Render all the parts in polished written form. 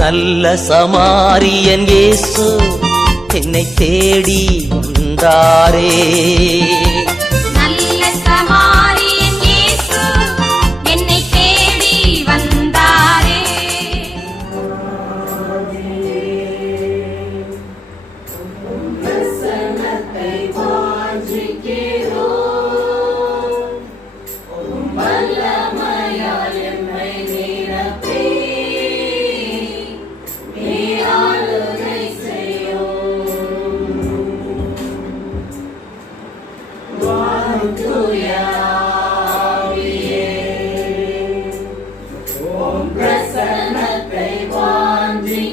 நல்ல சமாரியன் இயேசு என்னை தேடி வந்தாரே. நல்ல சமாரியன் இயேசு என்னை தேடி வந்தாரே. பிரசன்னத்தை வாஞ்சிக்கிறோம், உம் வல்லமையால் எம்மை நிரப்பி ஆளுகை செய்யும். தூய ஆவியே, உம் பிரசன்னத்தை வாஞ்சிக்கிறோம்,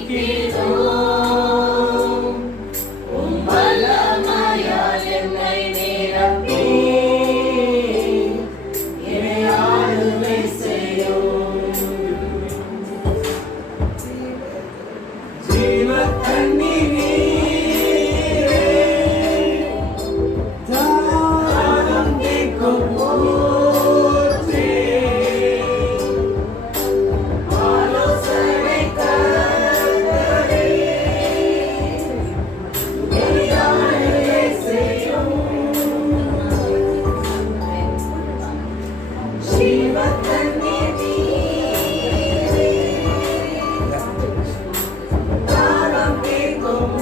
உம் வல்லமையால் என்னை நிரப்பி ஆளுகை செய்யும். ஜீவ தண்ணீரே, தாகம் தீர்க்கும் ஊற்றே, ஆலோசனை கர்த்தரே, ஆளுகை செய்யும். ஜீவ தண்ணீரே, தாகம் தீர்க்கும்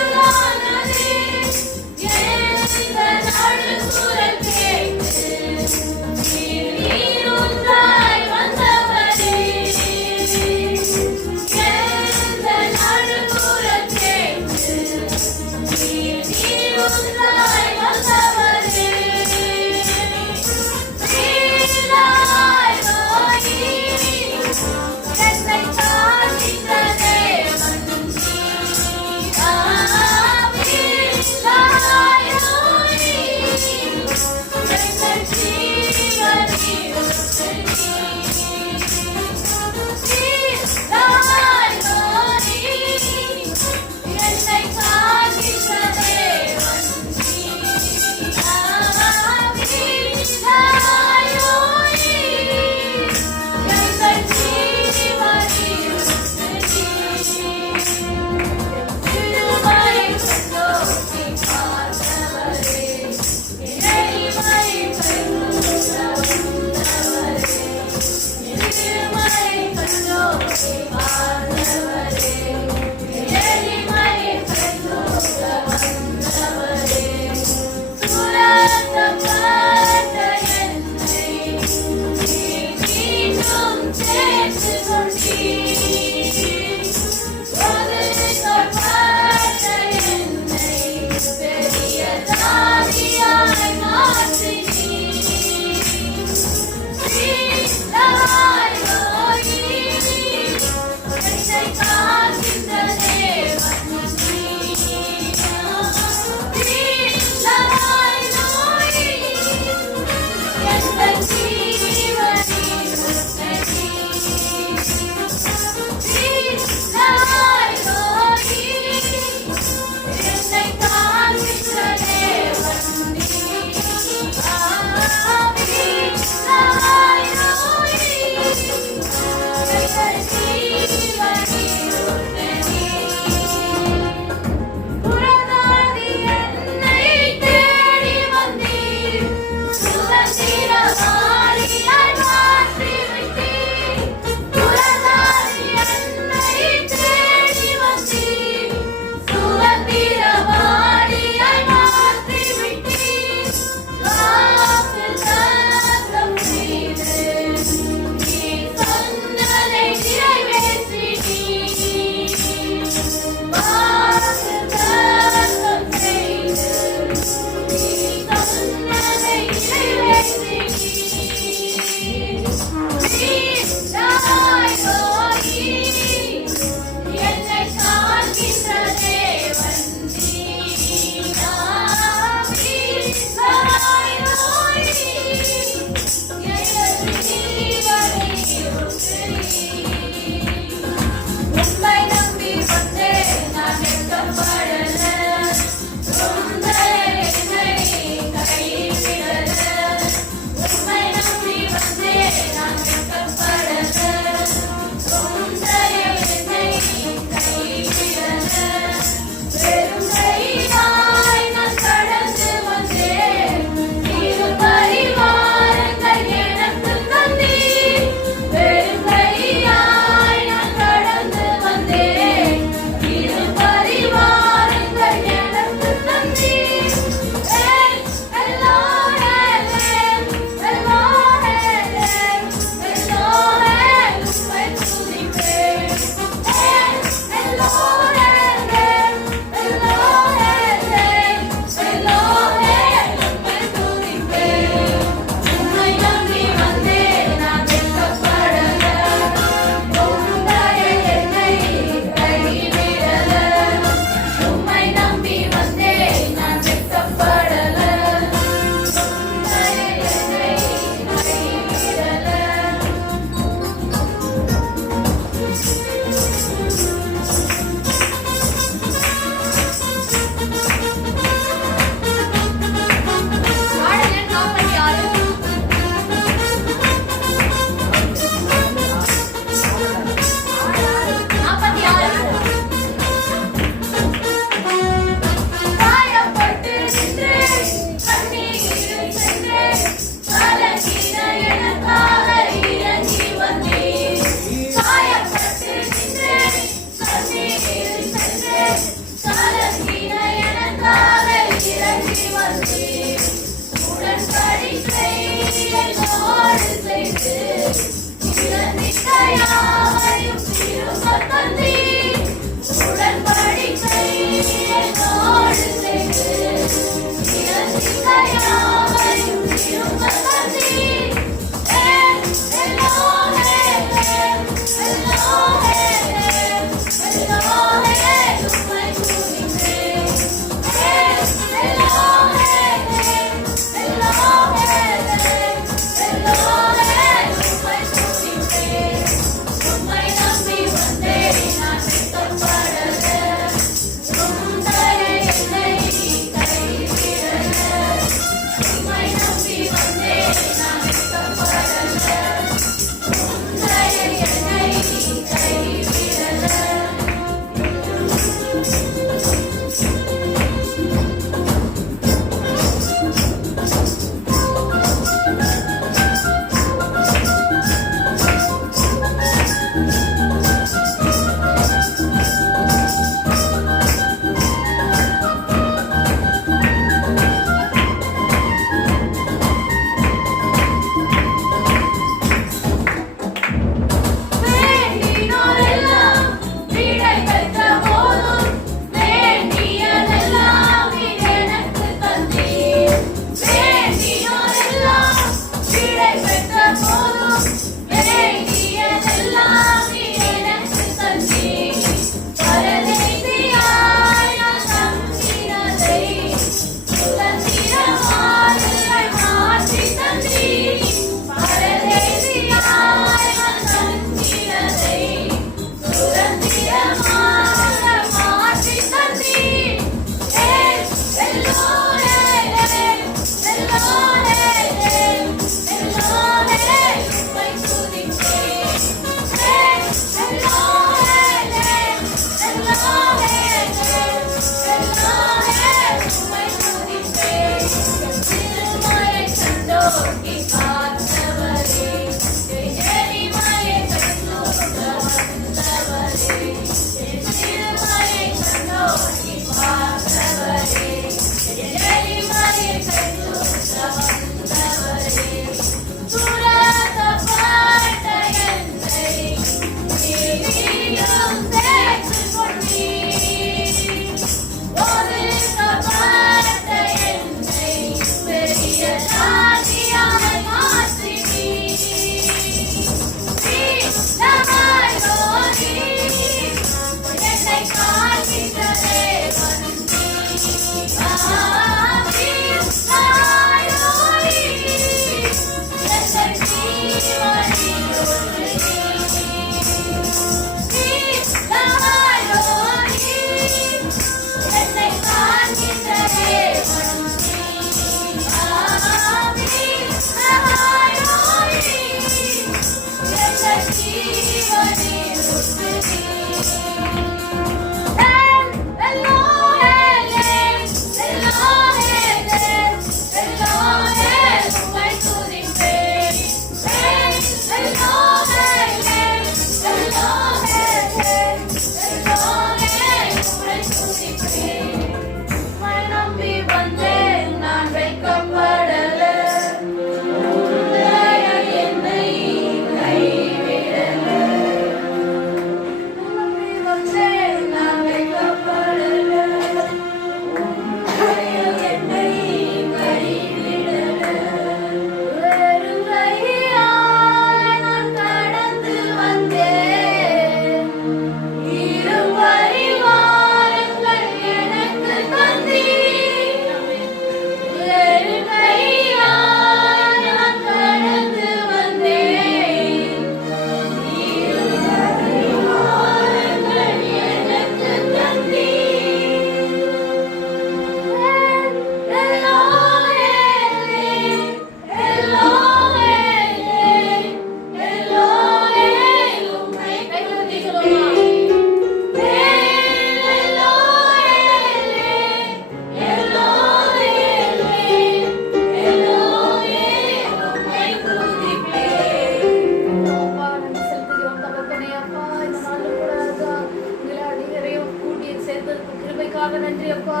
சேர்த்ததுக்கு கிருபைக்காக நன்றி அப்பா.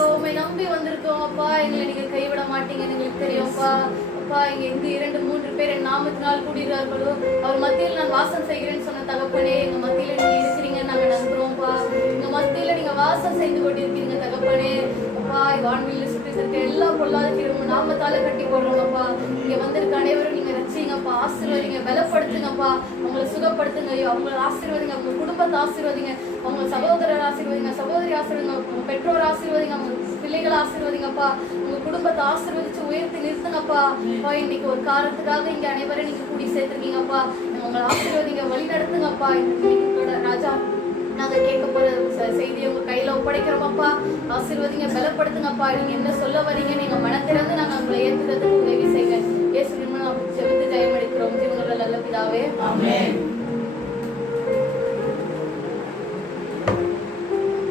உண்மை நம்பி வந்திருக்கோம் அப்பா. எங்களை நீங்க கைவிட மாட்டீங்கன்னு எங்களுக்கு தெரியும்ப்பா. அப்பா, இங்க எங்க 2-3 பேர் என் நாமத்தினால் கூடுகிறார்களோ அவர் மத்தியில் நான் வாசம் செய்கிறேன்னு சொன்ன தகப்பனே, எங்க மத்தியில நீங்க இருக்கிறீங்கன்னு நாங்க நம்புறோம்ப்பா. எங்க மத்தியில நீங்க வாசம் செய்து கொண்டிருக்கீங்க தகப்பனே. அப்பா, வான்வெளியில சுற்றி இருக்க எல்லா பொல்லாத உங்க நாமத்தால கட்டி போடுறோங்கப்பா. இங்க வந்திருக்க அனைவரும் நீங்க ரட்சிங்கப்பா, ஆசீர்வதிங்க, பலப்படுத்துங்கப்பா, அவங்களை சுகப்படுத்துங்க, அவங்களை ஆசீர்வதிங்க, அவங்க குடும்பத்தை ஆசீர்வதிங்க, அவங்க சகோதரர் ஆசீர்வதிங்க, சகோதரி ஆசீர்வதிங்க, அவங்க பெற்றோர் ஆசீர்வதிங்க, அவங்க பிள்ளைகளை ஆசீர்வதிங்கப்பா, உங்க குடும்பத்தை ஆசீர்வதிச்சு உயர்த்தி நிறுத்துங்கப்பா. இன்னைக்கு ஒரு காரணத்துக்காக இங்க அனைவரும் நீங்க கூடி சேர்த்துருக்கீங்கப்பா. உங்களை ஆசீர்வதிங்க, வழி நடத்துங்கப்பா. இன்னைக்கு ராஜா நாங்க கேட்க போற செய்தியை உங்க கையில ஒப்படைக்கிறோமப்பா. ஆசீர்வதிங்க, பலப்படுத்துங்கப்பா. நீங்க என்ன சொல்ல வரீங்க நீங்க மனத்திலிருந்து நாங்க உங்களை ஏற்றுறதுக்கு உதவி செய்யுங்க. இயேசுவின் மூலம் ஜெபித்து ஜெயம் அளிக்கிறோம் ஜீவனுள்ள நல்ல பிதாவே, ஆமென்.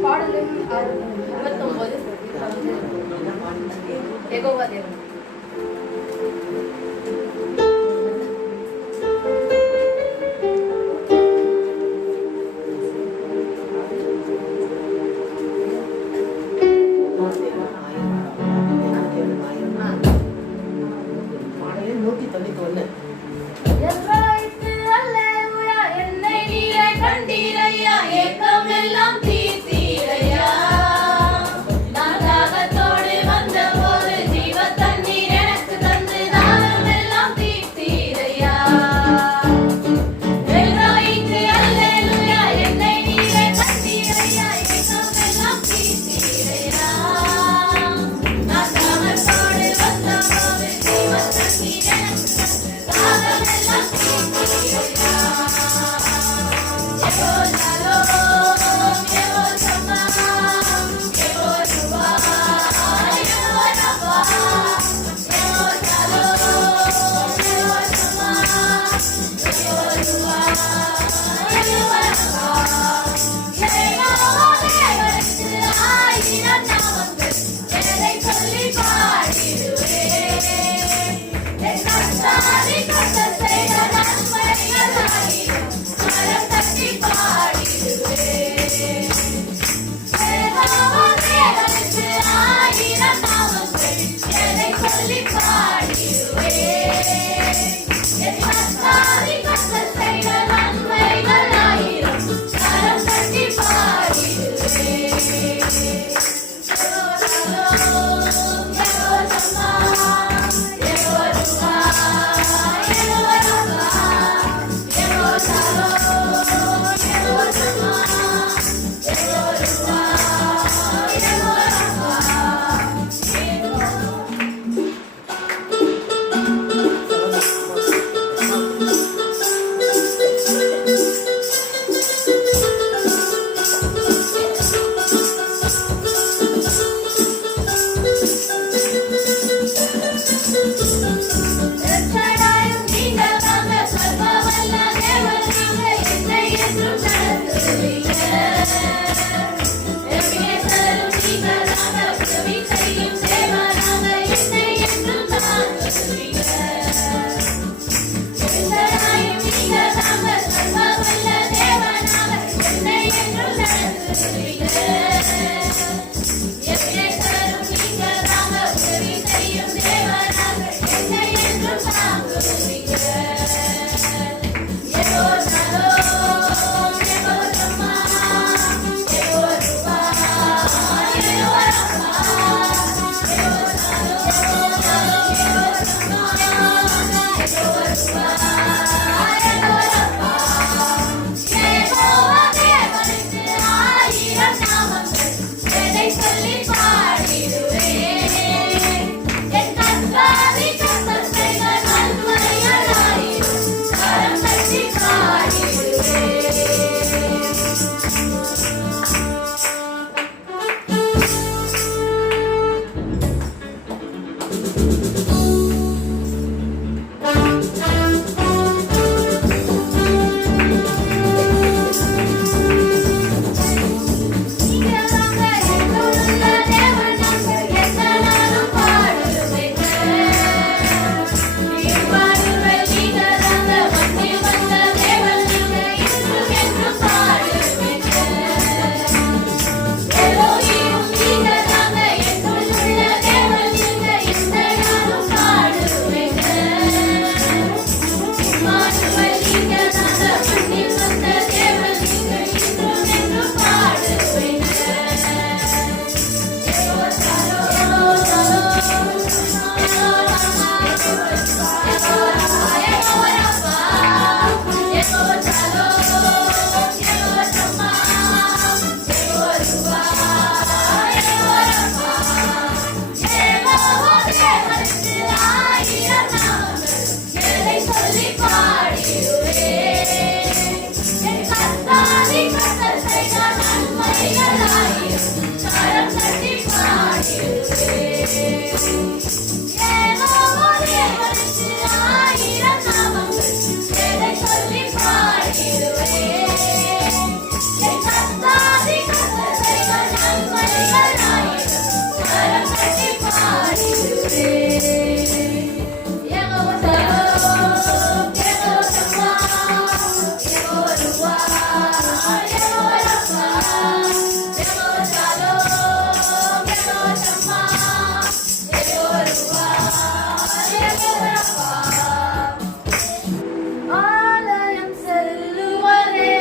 பாடல் 69 யெகோவா தேவன். கரம் தட்டி பாடிடுவேன். யெகோவா தேவனுக்கு ஆயிரம் நாமங்கள், எதை சொல்லி பாடிடுவேன். என் கர்த்தாதி கர்த்தர் செய்த நன்மைகள் ஆயிரம், கரம் தட்டி பாடிடுவேன். யெகோவா ஷலோம், யெகோவா ஷம்மா, யெகோவா ருவா, யெகோவா ரஃபா, யெகோவா ஷலோம், யெகோவா ஷம்மா, யெகோவா ருவா, யெகோவா ரஃபா. ஆலயம் செல்லுவதே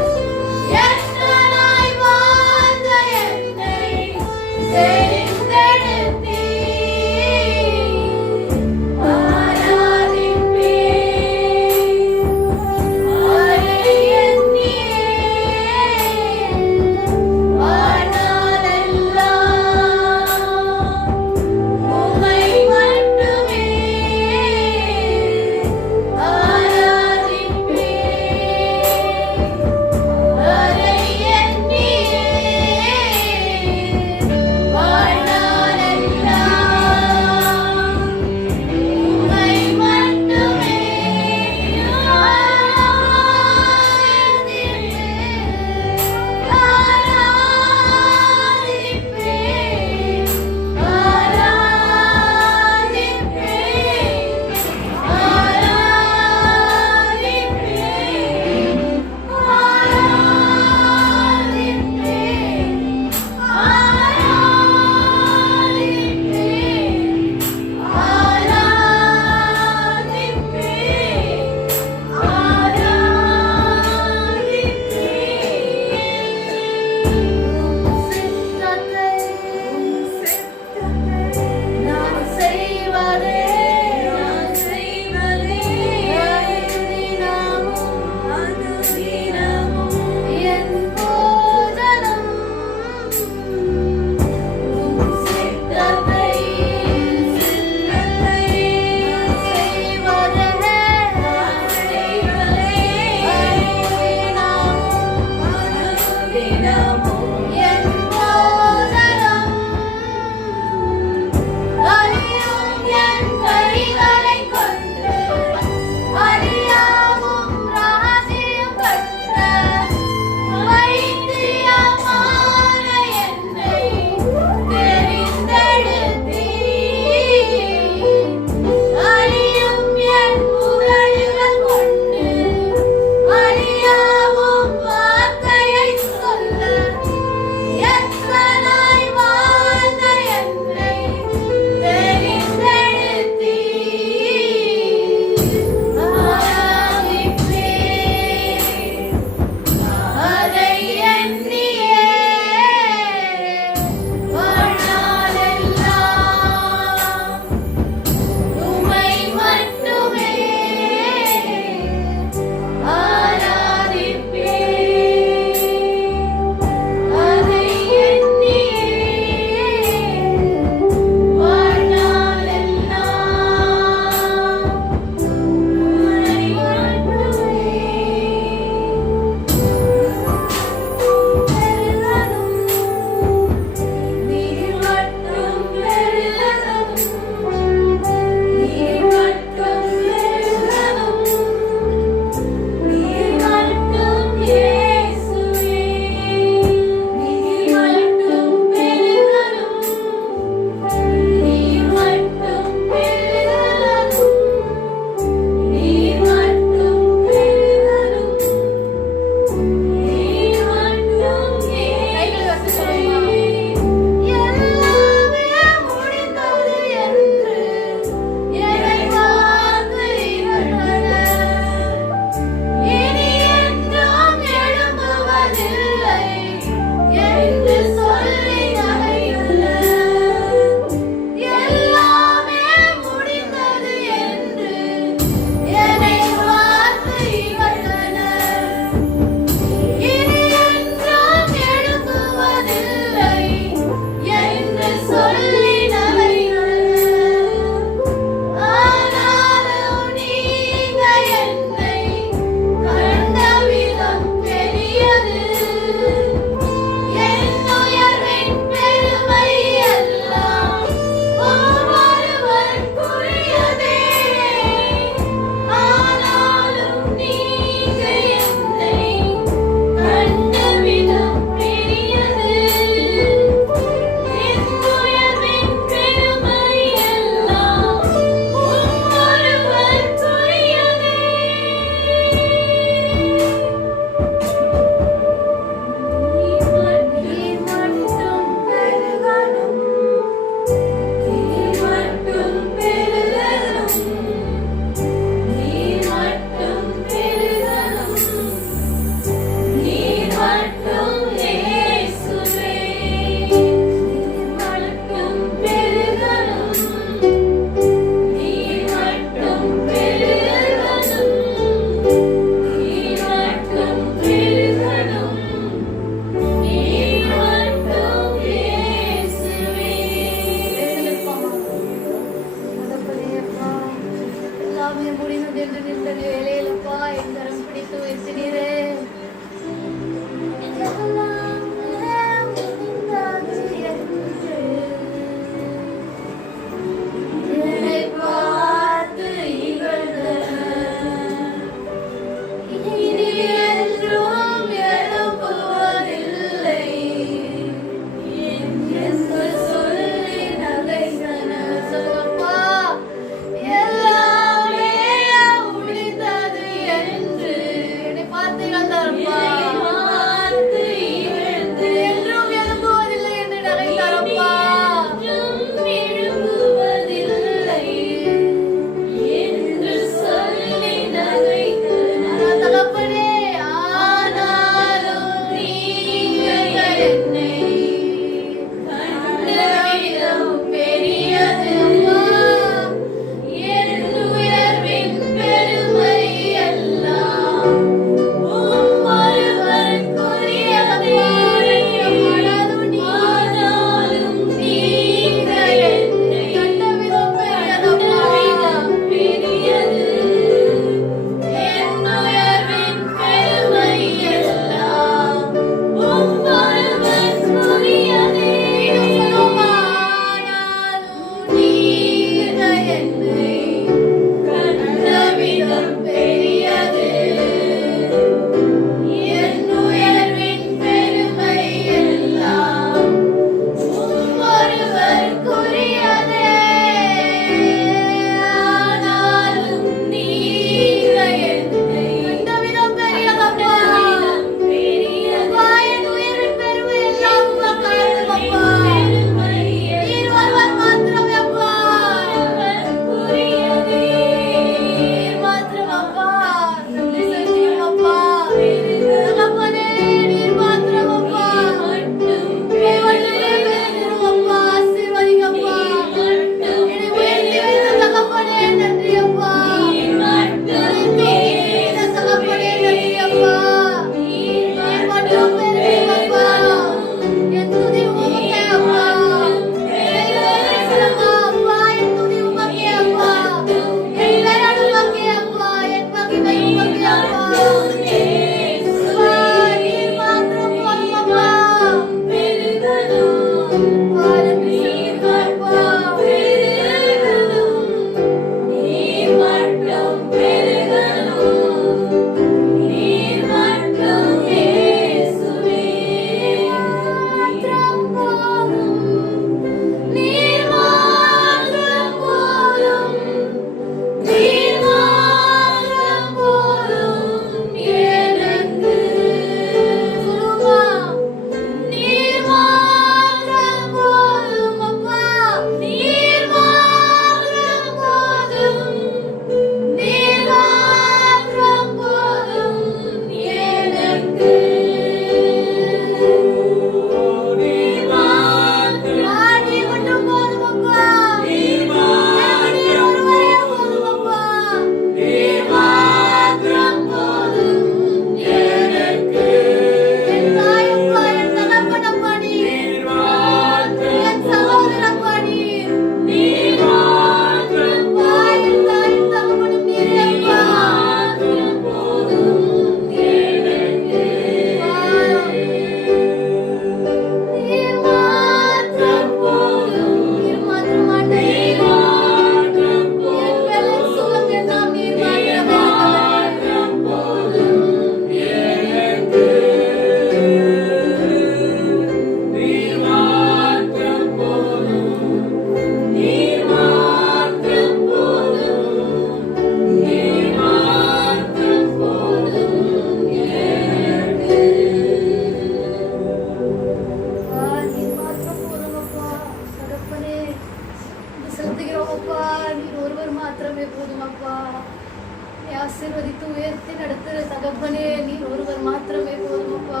ஆசீர்வதித்து உயர்த்தி நடத்துற தகப்பனே, நீர் ஒருவர் மாத்திரமே போதுமப்பா.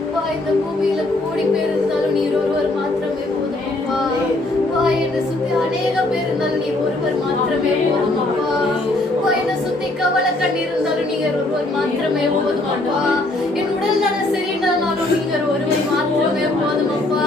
அப்பா, இந்த பூமியில கோடி பேர் இருந்தாலும் நீர் ஒருவர் மாத்திரமே போதுமப்பா. அப்பா, என்னை சுத்தி அநேக பேர் இருந்தாலும் நீர் ஒருவர் மாத்திரமே போதுமப்பா. அப்பா, என்னை சுத்தி கவலை கண்ணீர் இருந்தாலும் நீங்க ஒருவர் மாத்திரமே போதுமப்பா. என் உடல் நல சரியில்லைனாலும் நீங்க ஒருவர் மாத்திரமே போதுமப்பா.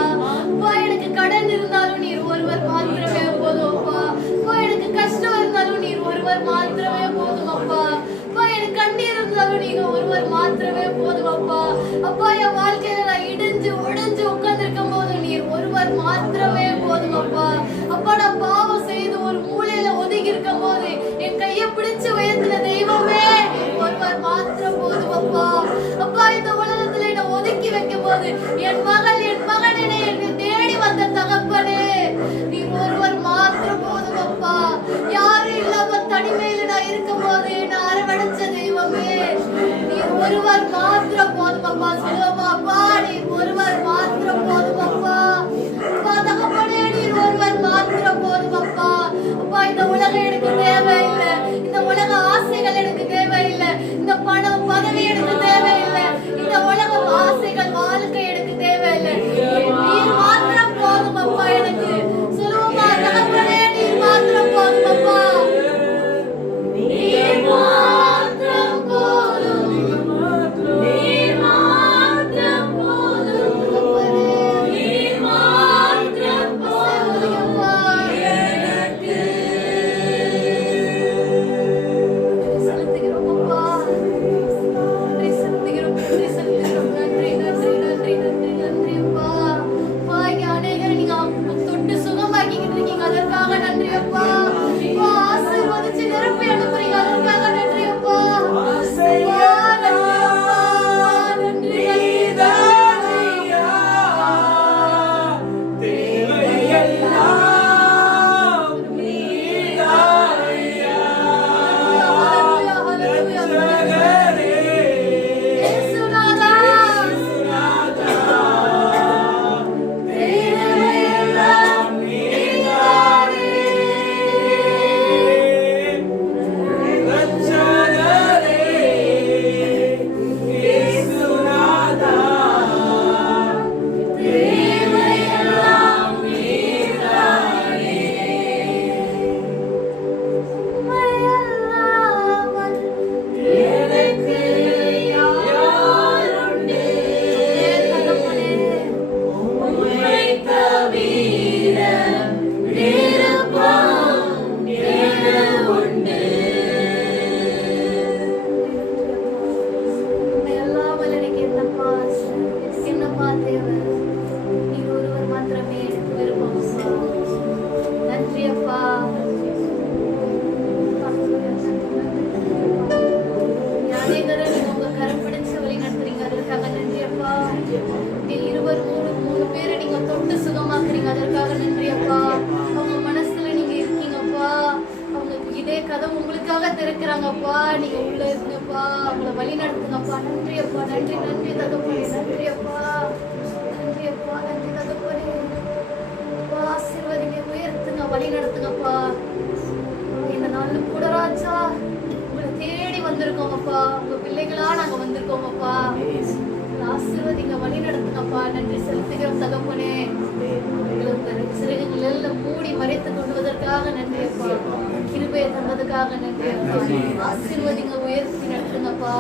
அப்பா, எனக்கு கடன் இருந்தாலும் நீர் ஒருவர் மாத்திரமே போதுமப்பா. அப்பா, எனக்கு கஷ்டம் இருந்தாலும் நீர் ஒருவர் மாத்திரமே போதுமப்பா. அப்பா, எனக்கு கண்ணீர் இருந்தாலும் நீங்க ஒருவர் மாத்திரமே போதுமப்பா. அப்பா, என் வாழ்க்கையில நான் இடிஞ்சு உடைஞ்சு உட்கார்ந்திருக்கும் போது நீர் ஒருவர் மாத்திரமே போதுமப்பா. அப்பா, நான் பாவம் செய்து ஒரு மூலையில ஒதுங்கி இருக்கும் போது என் கையை பிடிச்சு உயர்த்தின தெய்வமே நீர் ஒருவர் மாத்திரம் போதுமப்பா. அப்பா, இந்த உலகத்துல என்ன ஒதுக்கி வைக்கும் போது என் மகன் என்னை தேடி வந்த தகப்பனே, நீர் ஒருவர் மாத்திரம் போதுமப்பா. யாரும் இல்லாம தனிமையில நான் இருக்கும் போது நான் அரவணைச்ச தெய்வமே, நீர் ஒருவர் மாத்திரம் போதுமப்பா. சொல்லுவாப்பா, நீர் ஒருவர் மாத்திரம் போதுமப்பா. அப்பா, தகப்பனே, நீர் ஒருவர் மாத்திரம் போதுமப்பா. அப்பா, இந்த உலகம் எனக்கு தேவையில்லை, இந்த உலக ஆசைகள் எனக்கு தேவையில்லை, இந்த பணம் பதவி எனக்கு தேவையில்லை, இந்த உலக ஆசைகள் வாழ்க்கை எனக்கு தேவையில்லை. நீர் மாத்திரம் போதுமப்பா. எனக்கு சொல்லுவோமா தகப்பனே, நீர் மாத்திரம் போதுமப்பா. நீர் மாத்திரம் போதும், நீர் மாத்திரம் போதும் தகப்பனே, நீர் மாத்திரம் போதுமப்பா. எனக்கு செலுத்துகிறோம் அப்பா, நன்றி செலுத்துகிறோம், நன்றி செலுத்துகிறோம், நன்றி நன்றி நன்றி நன்றி நன்றி அப்பா. அப்பா, இங்க அநேகரை நீங்க தொட்டு சுகமாக்கிக்கிட்டு இருக்கீங்க, அதற்காக நன்றி அப்பா. அப்பா, ஆசீர்வதிச்சு நிரப்பி அனுப்புறீங்க, அதற்காக நன்றி அப்பா. அப்பா, நன்றி அப்பா, நன்றி நீதானையா, தேவையெல்லாம் நீதானையா. ரட்சகரே, இயேசுநாதா, தேவையெல்லாம் நீதானே. ரட்சகரே, இயேசுநாதா, தேவையெல்லாம் நீதானே. உம்மையல்லாமல் எனக்கு யாருண்டு? தகப்பனே, உம்மை தவிர விருப்பம் எனக்கு உண்டு. உம்மையல்லாமல் எனக்கு என்னப்பா ஆசை, என்னப்பா தேவை? நீர் ஒருவர் மாத்திரமே எனக்கு விருப்பம் அப்பா. நன்றி அப்பா. அநேகரை நீங்க உங்க கரம் பிடிச்சு வழி நடத்துறீங்க, அதற்காக நன்றி அப்பா. இருவர் மூணு பேரை நீங்க தொட்டு சுகமாக்குறீங்க, அதற்காக நன்றி அப்பா. அவங்க மனசுல நீங்க இருக்கீங்கப்பா, அவங்களுக்கு இதே கதவு உங்களுக்காக திறக்கிறாங்கப்பா. நீங்க உள்ள இருங்கப்பா, அவங்கள வழி நடத்துங்கப்பா. நன்றி அப்பா, நன்றி நன்றி தகப்பனே, நன்றி அப்பா, நன்றி அப்பா, நன்றி தகப்பனே. அப்பா, ஆசீர்வதிங்க, உயர்த்துங்க, வழி நடத்துங்கப்பா. இந்த நாள்ல கூட ராஜா உங்களை தேடி வந்திருக்கோங்கப்பா, உங்க பிள்ளைகளா நாங்க வந்திருக்கோங்கப்பா. ஆசீர்வதிங்க, வழி நடத்துங்கப்பா. நன்றி செலுத்துகிறோம் தகப்பனே. சிறுகங்கள் எல்லாம் மூடி மறைத்து கொள்வதற்காக நன்றி அப்பா. கிருபையை தந்ததுக்காக நன்றி அப்பா. ஆசீர்வதிங்க, உயர்த்தி நடத்துங்கப்பா,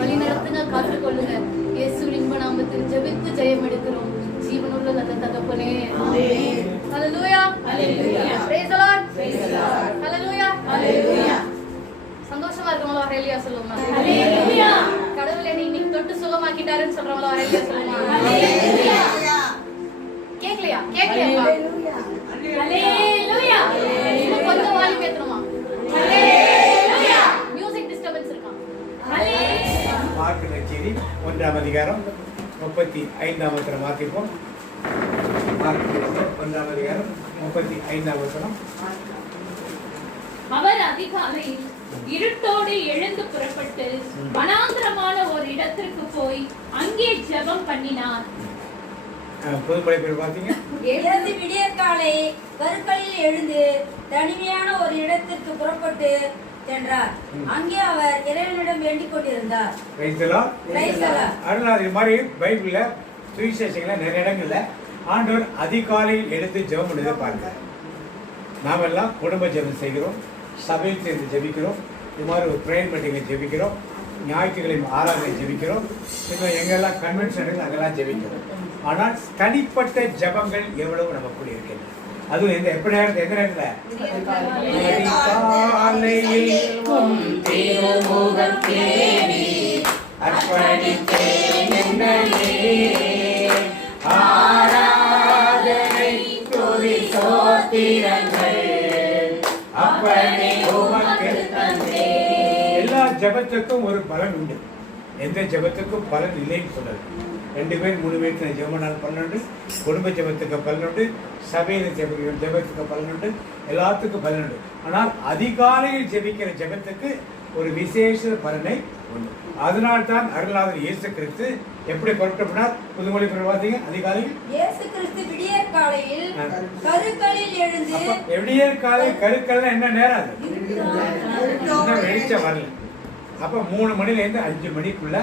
வழி நடத்துங்க, காத்துக்கொள்ளுங்க. இயேசுவின் இன்ப நாமத்தில் ஜெபித்து ஜெயம் எடுக்கிறோம் ஜீவனுள்ள நல்ல தகப்பனே. ஹல்லேலூயா, praise the Lord, ஹல்லேலூயா. சந்தோஷமா இருக்கவங்களா ஹல்லேலூயா சொல்லுங்க. கடவுளை நீ இன்னைக்கு தொட்டு சுகமாக்கிட்டாருன்னு சொல்றவங்களா ஹல்லேலூயா சொல்லுங்க. கேக்கலையா? கேக்கலையா? ஹல்லேலூயா. இன்னும் கொஞ்சம் வால்யூம் ஏத்தணுமா? ஹல்லேலூயா. மியூசிக் டிஸ்டர்பன்ஸ் இருக்கா? ஹல்லேலூயா. மார்க் நற்செய்தி 1ஆம் அதிகாரம் 35ஆம் வசனம் வாசிப்போம். மார்க் நற்செய்தி 1ஆம் அதிகாரம் 35ஆம் வசனம். அவர் அதிகாலையில் இருட்டோடு எழுந்து புறப்பட்டு வனாந்திரமான ஒரு இடத்திற்கு போய் அங்கே ஜெபம் பண்ணினார். புது படைப்பில் பார்த்தீங்க. எழுந்து விடியற்காலை கருக்களில் எழுந்து தனிமையான ஒரு இடத்திற்கு புறப்பட்டு சென்றார். அங்கே அவர் இறைவனிடம் வேண்டிக் கொண்டிருந்தார். அருணாதிரி மாதிரி பைபிள்ல சுவிசேஷங்கள நிறைய இடங்கள்ல ஆண்டவர் அதிகாலையில் எடுத்து ஜெபம் பண்ணதை பாருங்க. நாமெல்லாம் குடும்ப ஜெபம் செய்கிறோம், சபையில் சேர்ந்து ஜெபிக்கிறோம், இது மாதிரி ஒரு ப்ரேயர் மீட்டிங்கை ஜெபிக்கிறோம், ஞாயிற்றுக்கிழமை ஆராதனை ஜெபிக்கிறோம், இன்னும் எங்கெல்லாம் கன்வென்ஷன் அங்கெல்லாம் ஜெபிக்கிறோம். ஆனால் தனிப்பட்ட ஜெபங்கள் எவ்வளவு நமக்குள்ள இருக்கின்றன. அதுவும் எந்த எப்படி நேரத்தில் எந்த நேரத்தில் ஆராதனை துதி ஸ்தோத்திரங்கள் அப்பனே உமக்கு தந்தே. எல்லா ஜெபத்துக்கும் ஒரு பலன் உண்டு, எந்த ஜெபத்துக்கும் பலன் இல்லைன்னு சொன்னது. 2 பேர் 3 பேருக்கு ஜெபம் பலனுண்டு, குடும்ப ஜெபத்துக்கு பலனுண்டு, சபையில் ஜெபத்துக்கு பலனுண்டு, எல்லாத்துக்கும் பலனுண்டு. ஆனால் அதிகாலையில் ஜெபிக்கிற ஜெபத்துக்கு ஒரு விசேஷ பலனை உண்டு. அதனால்தான் அருளாளர் இயேசு கிறிஸ்து எப்படி புறப்பட்டார்? புதுமொழி பார்த்தீங்க, அதிகாலையில் இயேசு கிறிஸ்து விடியற் காலையில் கருக்களில் எழுந்து. விடியற் காலை கருக்கள்னா என்ன நேரம்? அது வெளிச்சம் வரல. அப்ப 3 மணிலேருந்து 5 மணிக்குள்ள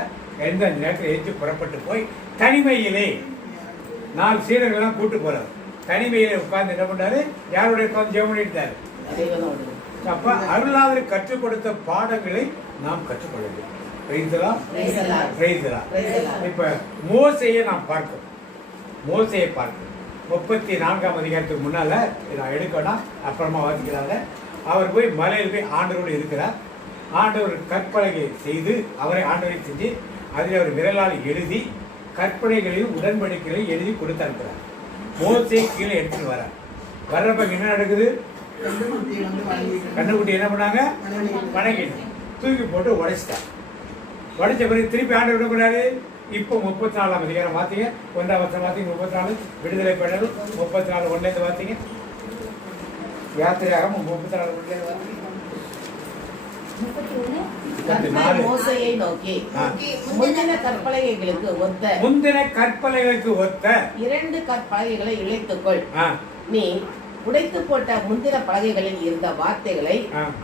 எந்த நேரத்தில் எழுந்து புறப்பட்டு போய் தனிமையிலே 4 சீடர்கள்லாம் கூட்டு போறாரு. தனிமையிலே உட்கார்ந்து என்ன பண்ணாரு? யாருடைய உட்கார்ந்து ஜெபம் பண்ணிட்டாரு. அப்ப அருளாளர் கற்றுக் கொடுத்த பாடங்களை நாம் கற்றுக்கொள்ள வேண்டும். இப்ப மோசையை நாம் பார்க்கிறோம். மோசையை பார்க்கிறோம். 34ஆம் அதிகாரத்துக்கு முன்னால நான் எடுக்கணும், அப்புறமா வாசிக்கிறாங்க. அவர் போய் மலையில் போய் ஆண்டவரோடு இருக்கிறார். ஆண்டவர் கற்பலகை செய்து அவரை ஆண்டவரை செஞ்சு அதில் அவர் விரலால் எழுதி கற்பனைகளையும் உடன்படிக்கைகளையும் எழுதி கொடுத்து அனுப்புறார். மோசே கீழே எடுத்துட்டு வர வர்றப்ப என்ன நடக்குது? கண்ணுக்குட்டி என்ன பண்ணாங்க? வணங்கிட்டு தூக்கி போட்டு உடைச்சிட்டார். உடைச்ச பிறகு திருப்பி ஆண்டவர் என்ன பண்ணாரு? இப்போ 34ஆம் அதிகாரம் பார்த்தீங்க, 1ஆம் வசனம் பார்த்தீங்க, 34 விடுதலை பண்ணலும் 34 1லேருந்து பார்த்தீங்க, யாத்திரையாகவும் 34 1லேருந்து பார்த்தீங்க. மோசையை நோக்கி முந்தின கற்பலகைகளுக்கு ஒத்த 2 கற்பலகைகளை இழைத்துக்கொள். நீ உடைத்து போட்ட முந்தின பலகைகளில் இருந்த வார்த்தைகளை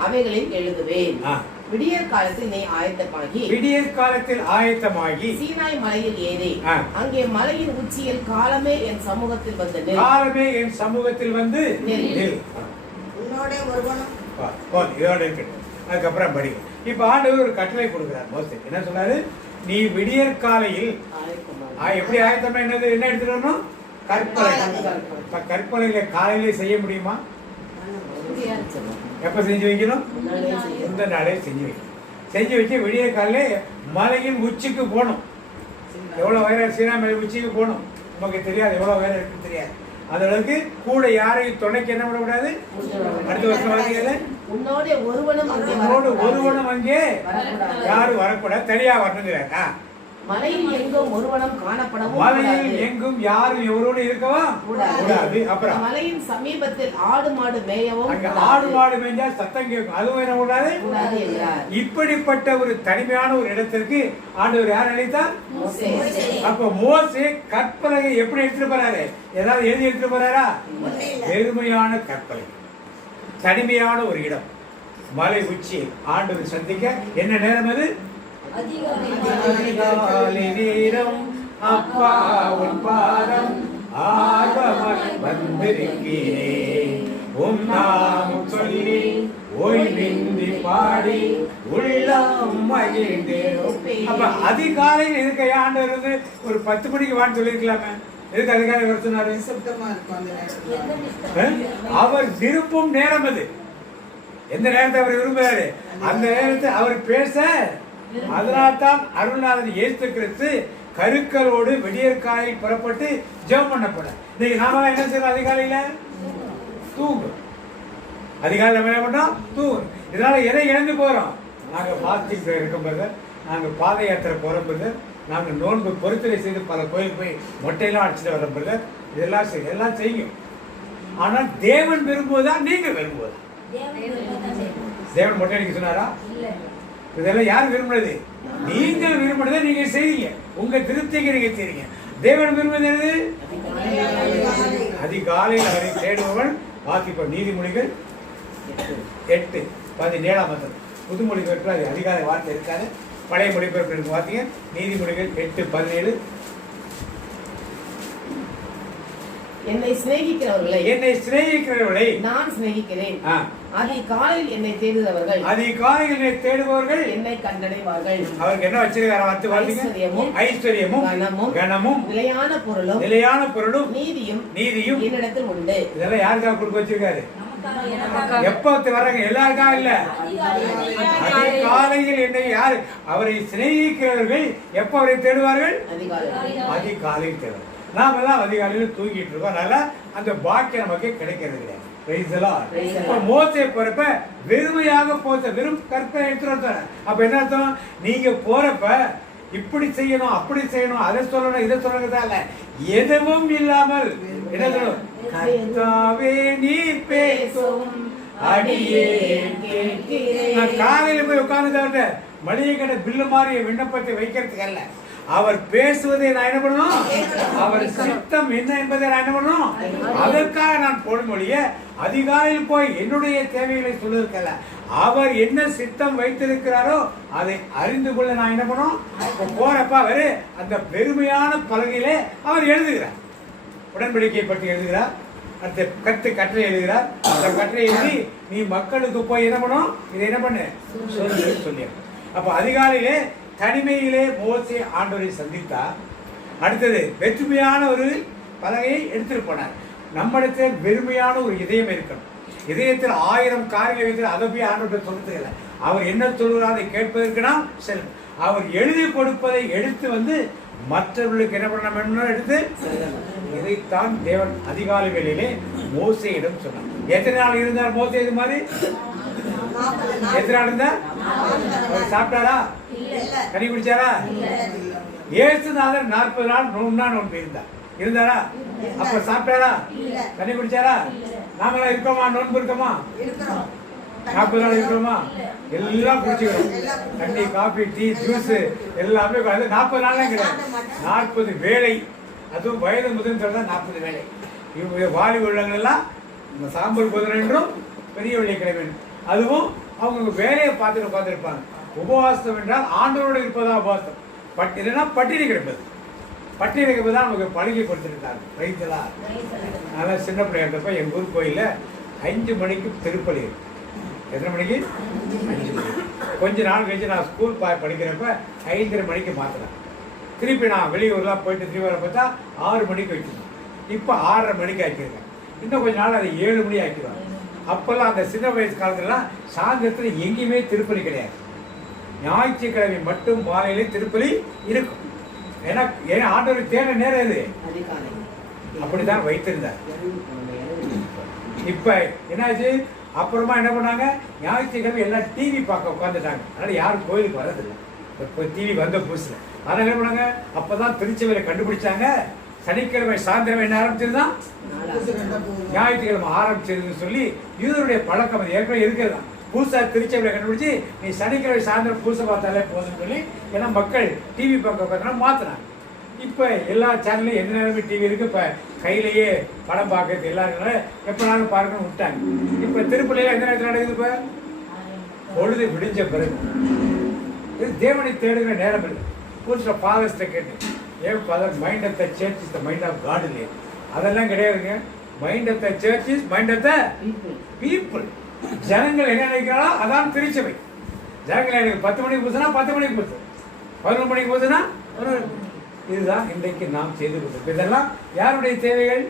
அவைகளில் எழுதுவேன். விடியற் காலத்தில் ஆயத்தமாகி சீனாய் மலையில் ஏறி அங்கே மலையின் உச்சியில் காலமே என் சமூகத்தில் வந்து உன்னோட ஒருவனும் இதோட இருக்கட்டும். அதுக்கப்புறம் படி. இப்ப ஆண்டவர் ஒரு கட்டளை கொடுக்கிறார். மோசே என்ன சொன்னாரு? நீ விடியற் காலையில் எப்படி ஆயத்தமா என்னது என்ன எடுத்துட்டு வரணும்? கற்பனை. கற்பனைகளை காலையிலே செய்ய முடியுமா? எப்ப செஞ்சு வைக்கணும்? இந்த நாளே செஞ்சு வைக்கணும். செஞ்சு வச்சு விடிய காலையிலே மலையின் உச்சிக்கு போகணும். எவ்வளவு உயரம்? சீனா மலை உச்சிக்கு போகணும். நமக்கு தெரியாது எவ்வளவு உயரம் இருக்குன்னு தெரியாது. அந்த அளவுக்கு கூட யாரையும் துணைக்கு என்ன பண்ணக்கூடாது? அடுத்த வருஷம் வாங்கியது உன்னோடு ஒருவனும் அங்கே யாரும் வரக்கூடாது, தனியா வரணுங்கிறாங்க. மலையில் எங்கும் ஒருவனும் காணப்படவும், மலையில் எங்கும் யாரும் எவரோடு இருக்கவும் கூடாது. அப்புறம் மலையின் சமீபத்தில் ஆடு மாடு மேயவும், அங்க ஆடு மாடு மேய்ஞ்சா சத்தம் கேட்கும், அதுவும் என்ன கூடாது. இப்படிப்பட்ட ஒரு தனிமையான ஒரு இடத்திற்கு ஆண்டவர் யார் அழைத்தார்? அப்ப மோசே கற்பலகை எப்படி எடுத்துட்டு போறாரு? ஏதாவது எழுதி எடுத்துட்டு போறாரா? வெறுமையான கற்பலை, தனிமையான ஒரு இடம், மலை உச்சி ஆண்டவர் சந்திக்க. என்ன நேரம் அது? அதிகாலை நேரம். அப்பா உன் பாதம் ஆர்வமாய் வந்திருக்கிறேன், உம் நாமம் சொல்லி ஓய்வின்றி பாடி உள்ளம் மகிழ்ந்து. அப்ப அதிகாலையில் இருக்க ஆண்டவர் வந்து ஒரு 10 மணிக்கு வான்னு சொல்லிருக்கலாமே, எதுக்கு அதிகாலை வர சொன்னாரு? அவர் விரும்பும் நேரம் அது. எந்த நேரத்தை அவர் விரும்புறாரு அந்த நேரத்தை அவர் பேச. அதனால்தான் அருள்நாதன் இயேசு கிறிஸ்து கருக்களோடு விடியற்காலையில் புறப்பட்டு ஜெபம் பண்ணப்பட. இன்னைக்கு நாம என்ன செய்யறோம்? அதிகாலையில தூங்கும். அதிகாலையில் நம்ம என்ன பண்றோம்? தூங்கும். இதனால எதை இழந்து போறோம்? நாங்க பாஸ்டிங் இருக்கும் போது, நாங்க பாத யாத்திரை போற போது, நாங்க நோன்பு பொறுத்தலை செய்து பல கோயில் போய் மொட்டையெல்லாம் அடிச்சுட்டு வர போது, இதெல்லாம் எல்லாம் செய்யும். ஆனால் தேவன் விரும்புவதா நீங்க விரும்புவதா? தேவன் மொட்டை அடிக்க சொன்னாரா? இதெல்லாம் யார் விரும்புறது? நீங்கள் விரும்புறதை நீங்க செய்றீங்க, உங்க திருப்திக்கு நீங்க செய்றீங்க. தேவன் விரும்புவது அதிகாலையில் அவரை தேடுபவன். வாசிப்போம் நீதிமொழிகள் 8:17. புது மொழிபெயர்ப்பில் அது அதிகாலை வார்த்தை இருக்காது. பழைய மொழிபெயர்ப்பு இருக்கு பார்த்தீங்க. நீதிமொழிகள் 8:17. என்னை சிநேகிக்கிறவர்களை நான் சிநேகிக்கிறேன். அதிகாலையில் என்னை தேடுபவர்கள் என்னை கண்டடைவார்கள். அவருக்கு என்ன வச்சிருக்காரு? ஐஸ்வர்யமும் கனமும் நிலையான பொருளும் நீதியும் என்னிடத்தில் உண்டு. இதெல்லாம் யாருக்காக கொடுக்க வச்சிருக்காரு? எப்ப வர்றாங்க? எல்லாருக்காக இல்ல. அதிகாலையில் என்னை யாரு? அவரை சிநேகிக்கிறவர்கள் எப்ப அவரை தேடுவார்கள்? அதிகாலையில் தேடுவார்கள். நாம எல்லாம் அதிகாலையில் தூங்கிட்டு இருக்கோம். அதனால அந்த பாக்கியம் நமக்கு கிடைக்கிறது கிடையாது. மோசே போறப்ப வெறுமையாக வெறும் கற்பனை எடுத்துட்டு. அப்ப என்ன அர்த்தம்? நீங்க போறப்ப இப்படி செய்யணும், அப்படி செய்யணும், அதை சொல்லணும், இதை சொல்லணும், எதுவும் இல்லாமல் என்ன சொல்லணும்? கர்த்தாவே நீ பேசும் அடியே. நான் காலையில போய் உட்கார்ந்து மளிகை கடை பில்லு மாதிரி விண்ணப்பத்தை வைக்கிறதுக்கு அல்ல, அவர் பேசுவதை நான் என்ன பண்ணணும்? அவர் சித்தம் என்ன என்பதை நான் என்ன பண்ணணும்? அதற்காக நான் பொன்மொழிய அதிகாலையில் போய் என்னுடைய தேவைகளை சொல்வதற்கல்ல, அவர் என்ன சித்தம் வைத்திருக்கிறாரோ அதை அறிந்து கொள்ள நான் என்ன பண்ணணும்? போறப்ப அவரு அந்த பெருமையான பலகையிலே அவர் எழுதுகிறார். உடன்படிக்கையை பற்றி எழுதுகிறார். அடுத்த கட்டளை எழுதுகிறார். அந்த கட்டளை எழுதி நீ மக்களுக்கு போய் என்ன பண்ணும்? இதை என்ன பண்ணு சொல்லி. அப்ப அதிகாலையிலே தனிமையிலே மோசே ஆண்டவரை சந்தித்தார். அடுத்தது வெற்றுமையான ஒரு பலகையை எடுத்துட்டு போனார். நம்மிடத்தில் வெறுமையான ஒரு இதயம் இருக்கணும். இதயத்தில் 1000 காரியங்களை வைத்து அதை போய் ஆண்டவரை சொல்றதுல அவர் என்ன சொல்கிறார் அதை கேட்பதற்குனா செல்லும். அவர் எழுதி கொடுப்பதை எடுத்து வந்து மற்றவர்களுக்கு என்ன பண்ண எடுத்து, இதைத்தான் தேவன் அதிகாலை வேளையிலே மோசேயிடம் சொன்னார். எத்தனை நாள் இருந்தார் மோசே? இது மாதிரி எத்தனை நாள் இருந்தார்? சாப்பிட்டாரா? கனி குடிச்சாரா? இயேசுநாதர் 40 நாள் நோன்பு இருந்தாரா? அப்ப சாப்பிட்டாரா? கனி குடிச்சாரா? நாமெல்லாம் இருக்கோமா? நோன்பு இருக்கோமா? 40 நாள் இருக்கிறோமா? எல்லாம் குடிச்சுக்கிறோம். தண்ணி, காபி, டீ, ஜூஸ் எல்லாமே 40 நாள் கிடையாது. 40 வேளை. அதுவும் வயது முதல் 40 வேளை. இவங்க வாலி உள்ளவங்க எல்லாம் சாம்பல் குதிரை என்றும் பெரிய வெள்ளை கிழமை, அதுவும் அவங்க வேலையை பார்த்துருப்பாங்க. உபவாசம் என்றால் ஆண்டவரோடு இருப்பதா உபவாசம். இல்லைன்னா பட்டினி கிடப்பது. பட்டினி கிடப்பது தான் நமக்கு பழகி கொடுத்துருக்காங்க. ரைத்தலா நல்லா சின்ன பிள்ளையா இருந்தப்ப எங்கள் ஊர் கோயிலில் 5 மணிக்கு திருப்பலி. எத்தனை மணிக்கு? 5 மணிக்கு. கொஞ்ச நாள் கழிச்சு நான் ஸ்கூல் படிக்கிறப்ப 5:30 மணிக்கு மாற்றினேன். திருப்பி நான் வெளியூர்லாம் போயிட்டு திரும்பி வர பார்த்தா 6 மணிக்கு வச்சுருந்தேன். இப்போ 6:30 மணிக்கு ஆக்கியிருக்கேன். இன்னும் கொஞ்ச நாள் அதை 7 மணி ஆக்கிடுவாங்க. அப்போல்லாம் அந்த சின்ன வயசு காலத்துலலாம் சாயந்தரத்தில் எங்கேயுமே திருப்பலி கிடையாது. ஞாயிற்றுக்கிழமை மட்டும் மாலையிலே திருப்பலி இருக்கும். ஏன்னா ஆண்டவர் தேட நேரம் இது அப்படிதான் வைத்திருந்தார். இப்ப என்னாச்சு? அப்புறமா என்ன பண்ணாங்க? ஞாயிற்றுக்கிழமை எல்லாம் டிவி பார்க்க உட்காந்துட்டாங்க. அதனால யாரும் கோயிலுக்கு வரதில்லை. இப்போ டிவி வந்த புதுசுல அதனால என்ன பண்ணாங்க? அப்பதான் திருச்சபையில கண்டுபிடிச்சாங்க. சனிக்கிழமை சாயந்தரம் என்ன ஆரம்பிச்சிருந்தான்? ஞாயிற்றுக்கிழமை ஆரம்பிச்சிருதுன்னு சொல்லி யூதருடைய பழக்கம் அது ஏற்கனவே இருக்கிறது. பூசா திருச்சபையில கண்டுபிடிச்சி நீ சனிக்கிழமை சாயந்தரம் பூசை பார்த்தாலே போதும்னு சொல்லி ஏன்னா மக்கள் டிவி பார்க்க பார்த்தோன்னா மாத்தினாங்க. இப்போ எல்லா சேனல்லையும் எந்த நேரமே டிவி இருக்கு. இப்போ கையிலேயே படம் பார்க்கறது எல்லாரும் எப்பனாலும் பார்க்கணும்னு விட்டாங்க. இப்போ திருப்பள்ளியில எந்த நேரத்தில் நடக்குது? இப்போ பொழுது விடிஞ்ச பிறகு இது தேவனை தேடுகிற நேரம் இல்லை. புதுசுல ஃபாதர்ஸ்ட கேட்டு ஏன் father mind of the church is the mind of God இல்லையா? அதெல்லாம் கிடையாதுங்க. Mind of the church is mind of the people. ஜனங்கள் என்ன நினைக்கிறாரோ அதான் திருச்சபை. ஜனங்கள் எனக்கு 10 மணிக்கு பூசுனா 10 மணிக்கு பூசு, 11 மணிக்கு பூசுனா இதுதான் இன்றைக்கு நாம் செய்து கொடுத்தோம். இதெல்லாம் யாருடைய தேவைகள்?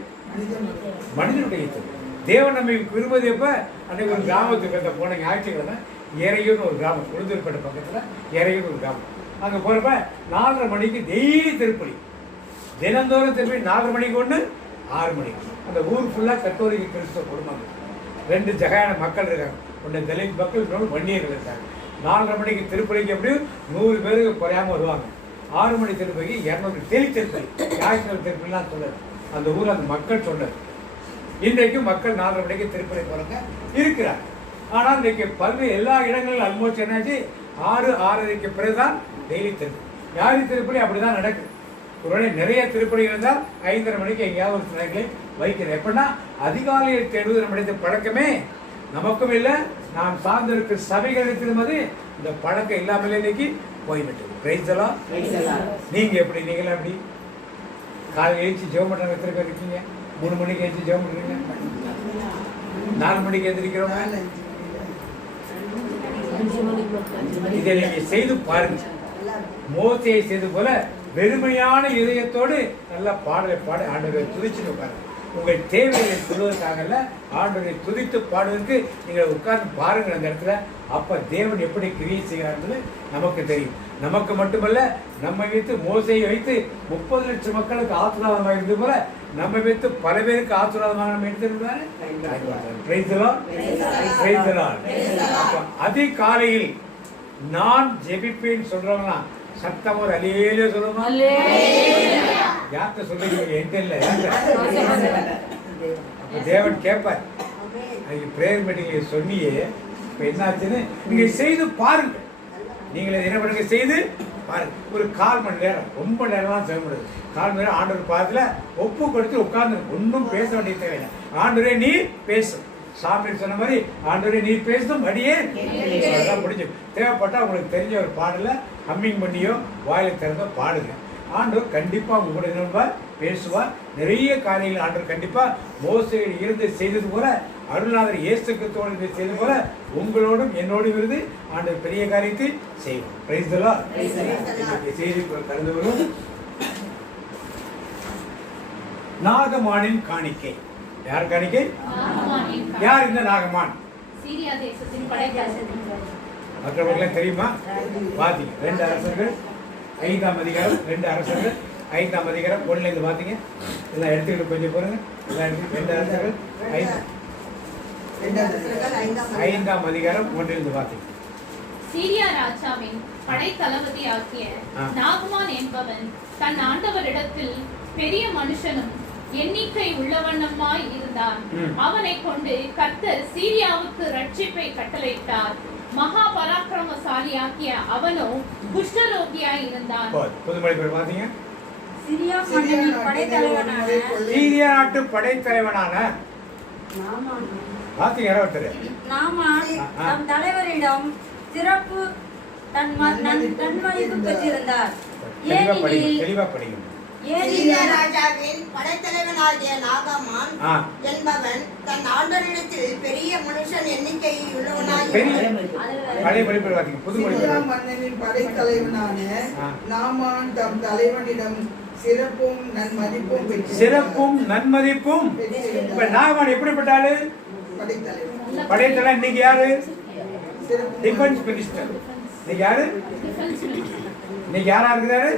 மனிதனுடைய தேவை. தேவன் நம்மை விரும்புவது எப்ப? அன்னைக்கு ஒரு கிராமத்துக்கு போன ஞாயிற்றுக்கிழமை ஏறையூர்னு ஒரு கிராமம், உளுந்தூர்பேட்டை பக்கத்தில் ஏறையூர் ஒரு கிராமம். அங்கே போகிறப்ப 4:30 மணிக்கு டெய்லி திருப்பலி. தினந்தோறும் திருப்பி 4:30 மணிக்கு ஒன்று, 6 மணிக்கு. அந்த ஊர் ஃபுல்லாக கத்தோலிக்க கிறிஸ்தவ குடும்பங்கள். 2 ஜகையான மக்கள் இருக்காங்க. ஒன்று தலித் மக்கள், இன்னொன்று வன்னியர்கள் இருக்காங்க. 4:30 மணிக்கு திருப்பலிக்கு எப்படியும் 100 பேருக்கு குறையாமல் வருவாங்க. 6 மணி திருப்பலிக்கு 200 டெய்லி திருப்பலி. ஞாயிற்றுக்கிழமை திருப்பலிலாம் சொன்னது அந்த ஊரில் அந்த மக்கள் சொன்னது. இன்றைக்கும் மக்கள் 4:30 மணிக்கு திருப்பலி போகிறவங்க இருக்கிறாங்க. ஆனால் இன்றைக்கு பல்வேறு எல்லா இடங்களிலும் ஆல்மோஸ்ட் என்னாச்சு 6-6:30க்கு பிறகுதான் டெய்லி திருப்பலி. ஞாயிறு திருப்பலி அப்படிதான் நடக்குது. ஒருவேளை நிறைய திருப்பலி இருந்தால் 5:30 மணிக்கு எங்கேயாவது ஒரு சிலைகளை வைக்கிறேன். எப்படின்னா அதிகாலையில் தேடுவது நம்முடைய பழக்கமே நமக்கும் இல்லை, நாம் சார்ந்திருக்கிற சபைகள் இருக்கிறது இந்த பழக்கம் இல்லாமல் இன்னைக்கு போய்விட்டது. Praise the Lord. நீங்க எப்படி? நீங்களா எப்படி? காலையில் எழுச்சி ஜெபம் பண்ணுறவங்க எத்தனை பேர் இருக்கீங்க? 3 மணிக்கு எழுச்சி ஜெபம் பண்ணுறீங்க? 4 மணிக்கு எழுந்திருக்கிறவங்க? இதை நீங்க செய்து பாருங்க. மோசேயை செய்து போல வெறுமையான இதயத்தோடு நல்ல பாடலை பாடி ஆண்டவரை துதிச்சுட்டு உட்காருங்க. உங்கள் தேவையை சொல்வதற்காக ஆண்டவரை துதித்து பாடுவதற்கு நீங்கள் உட்கார்ந்து பாருங்கள் அந்த இடத்துல. அப்ப தேவன் எப்படி கிரியை செய்கிறார்கள் நமக்கு தெரியும். நமக்கு மட்டுமல்ல, நம்மை வைத்து மோசையை வைத்து 30 லட்சம் மக்களுக்கு ஆசீர்வாதமாக இருந்தது போல நம்மை வைத்து பல பேருக்கு ஆசீர்வாதமாக நம்ம எடுத்திருந்தாரு. அதிகாலையில் நான் ஜெபிப்பேன் சொல்றவங்களா சத்தம் ஒரு அலேலியா சொல்லணும். யார்கிட்ட சொல்றீங்க? என்கிட்ட இல்ல. தேவன் கேட்பார். பிரேயர் மீட்டிங்ல சொன்னியே, இப்ப என்னாச்சுன்னு நீங்க செய்து பாருங்க. நீங்களே என்ன பண்ணுங்க, செய்து பாருங்க. ஒரு 1/4 மணி நேரம், ரொம்ப நேரம்லாம் செய்ய முடியாது. 1/4 மணி நேரம் ஆண்டவர் பாதத்துல ஒப்பு கொடுத்து உட்கார்ந்து ஒன்றும் பேச வேண்டிய தேவையில்லை. ஆண்டவரே நீ பேசு. சாமி சொன்ன மாதிரி ஆண்டவரே நீ பேசும் அடியே முடிஞ்சு. தேவைப்பட்டா உங்களுக்கு தெரிஞ்ச ஒரு பாடல ஹம்மிங் பண்ணியோ வாயில திறந்தோ பாடுங்க. ஆண்டவர் கண்டிப்பா உங்க கூட நினைவார், பேசுவார். நிறைய காரியங்கள் ஆண்டவர் கண்டிப்பா மோசையில் இருந்து செய்தது போல, அருள்நாதர் இயேசு கிறிஸ்துவோடு செய்தது போல உங்களோடும் என்னோடும் இருந்து ஆண்டவர் பெரிய காரியத்தை செய்வார். Praise the Lord. செய்தி கலந்து வரும் நாகமானின் காணிக்கை. யார் காணிக்கை? யார் இந்த நாகமான்? சீரியா தேசத்தின் படைத்தலைவன். மற்றவர்களுக்கு தெரியுமா? பாத்தீங்க 2 அரசர்கள் 5ஆம் அதிகாரம், 2 அரசர்கள் 5ஆம் அதிகாரம் 1ல இருந்து பாத்தீங்க. எல்லாம் எடுத்துக்கிட்டு கொஞ்சம் பாருங்க. எல்லாம் எடுத்து 2 அரசர்கள் 5ஆம் அதிகாரம் 1ல இருந்து பாத்தீங்க. சீரியா ராஜாவின் படைத்தளபதி ஆகிய நாகமான் என்பவன் தன் ஆண்டவரிடத்தில் பெரிய மனுஷனும் எண்ணிக்கை உள்ளவண்ணமாய் இருந்தான். அவனை கொண்டு கர்த்தர் சீரியாவுக்கு ரட்சிப்பை கட்டளையிட்டார். மகா பராக்கிரமசாலியாகிய அவனோ குஷ்டரோகியாய் இருந்தான். புதுமொழி பாத்தீங்க. சிரியா நாட்டு படைத்தலைவனான பாத்தீங்க நாமான் தம் தலைவரிடம் சிறப்பு நன்மதிப்பு பெற்றிருந்தார். தெளிவா படிக்கணும். ராஜாவின் படைத்தலைவனாகிய நாகமான் என்பவன் தன் ஆண்டவரிடத்தில் பெரிய மனுஷன் எண்ணிக்கை மன்னனின் படைத்தலைவனான நாமான் தம் தலைவனிடம் சிறப்பும் நன்மதிப்பும் இப்ப நாகமான் எப்படிப்பட்டாரு? படைத்தலைவன். இன்னைக்கு யாரு? Defence minister. இன்னைக்கு யாரு? இன்னைக்கு யாரா இருக்கிறாரு?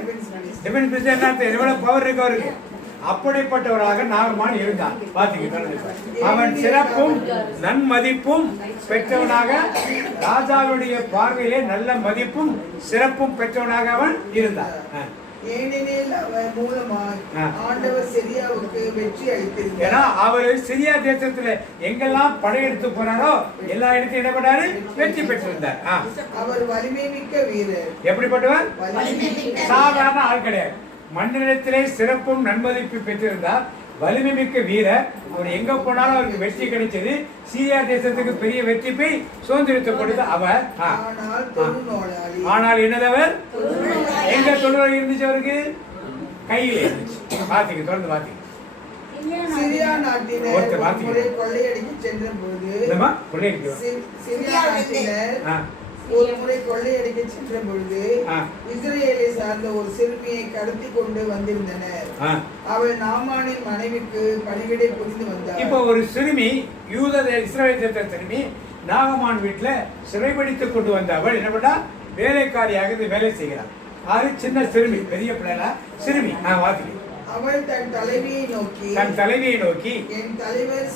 Defence minister. எவ்வளவு பவர் இருக்கு அவருக்கு. அப்படிப்பட்டவராக நாகமான் இருந்தான். பாத்தீங்க, அவன் சிறப்பும் நன்மதிப்பும் பெற்றவனாக, ராஜாவுடைய பார்வையிலே நல்ல மதிப்பும் சிறப்பும் பெற்றவனாக அவன் இருந்தான். ஏனெனில் அவர் மூலமாக ஆண்டவர் சிரியாவுக்கு வெற்றி அளித்திருந்தார். ஏன்னா அவர் சிரியா தேசத்துல எங்கெல்லாம் படையெடுத்து போனாரோ எல்லா இடத்தையும் என்ன பண்ணாரு? வெற்றி பெற்றிருந்தார். அவர் வலிமை மிக்க வீரர். எப்படிப்பட்டவர்? சாதாரண ஆள் கிடையாது. மண்ணிடத்திலே சிறப்பும் நன்மதிப்பு பெற்றிருந்தார். வலிமை மிக்க வீரர். அவர் எங்க போனாலும் அவருக்கு வெற்றி கிடைச்சது. சீரியா தேசத்துக்கு பெரிய வெற்றி போய் சுதந்திரத்தை அவர். ஆனால் என்னதவர்? எங்க தொழில் இருந்துச்சு அவருக்கு? கையில இருந்துச்சு. பாத்தீங்க, தொடர்ந்து பாத்தீங்க. சிரியா நாட்டினர் கொள்ளையடிக்கு சென்ற பொழுது ஒரு முறை கொள்ளையடிக்க சென்ற பொழுது இஸ்ரேலை சார்ந்த ஒரு சிறுமியை கடத்தி கொண்டு வந்திருந்தனர். அவள் நாமானின் மனைவிக்கு பணிவிடை புரிந்து வந்தார். இப்ப ஒரு சிறுமி, யூத இஸ்ரேல் தேச சிறுமி நாகமான் வீட்டுல சிறைபிடித்துக் கொண்டு வந்த அவள் என்ன பண்ணா? வேலைக்காரியாக வேலை செய்கிறார். அது சின்ன சிறுமி, பெரிய பிள்ளைல சிறுமி. வாத்திக்கிறேன். அவள் தன் தலைவியை நோக்கி என் தலைவர்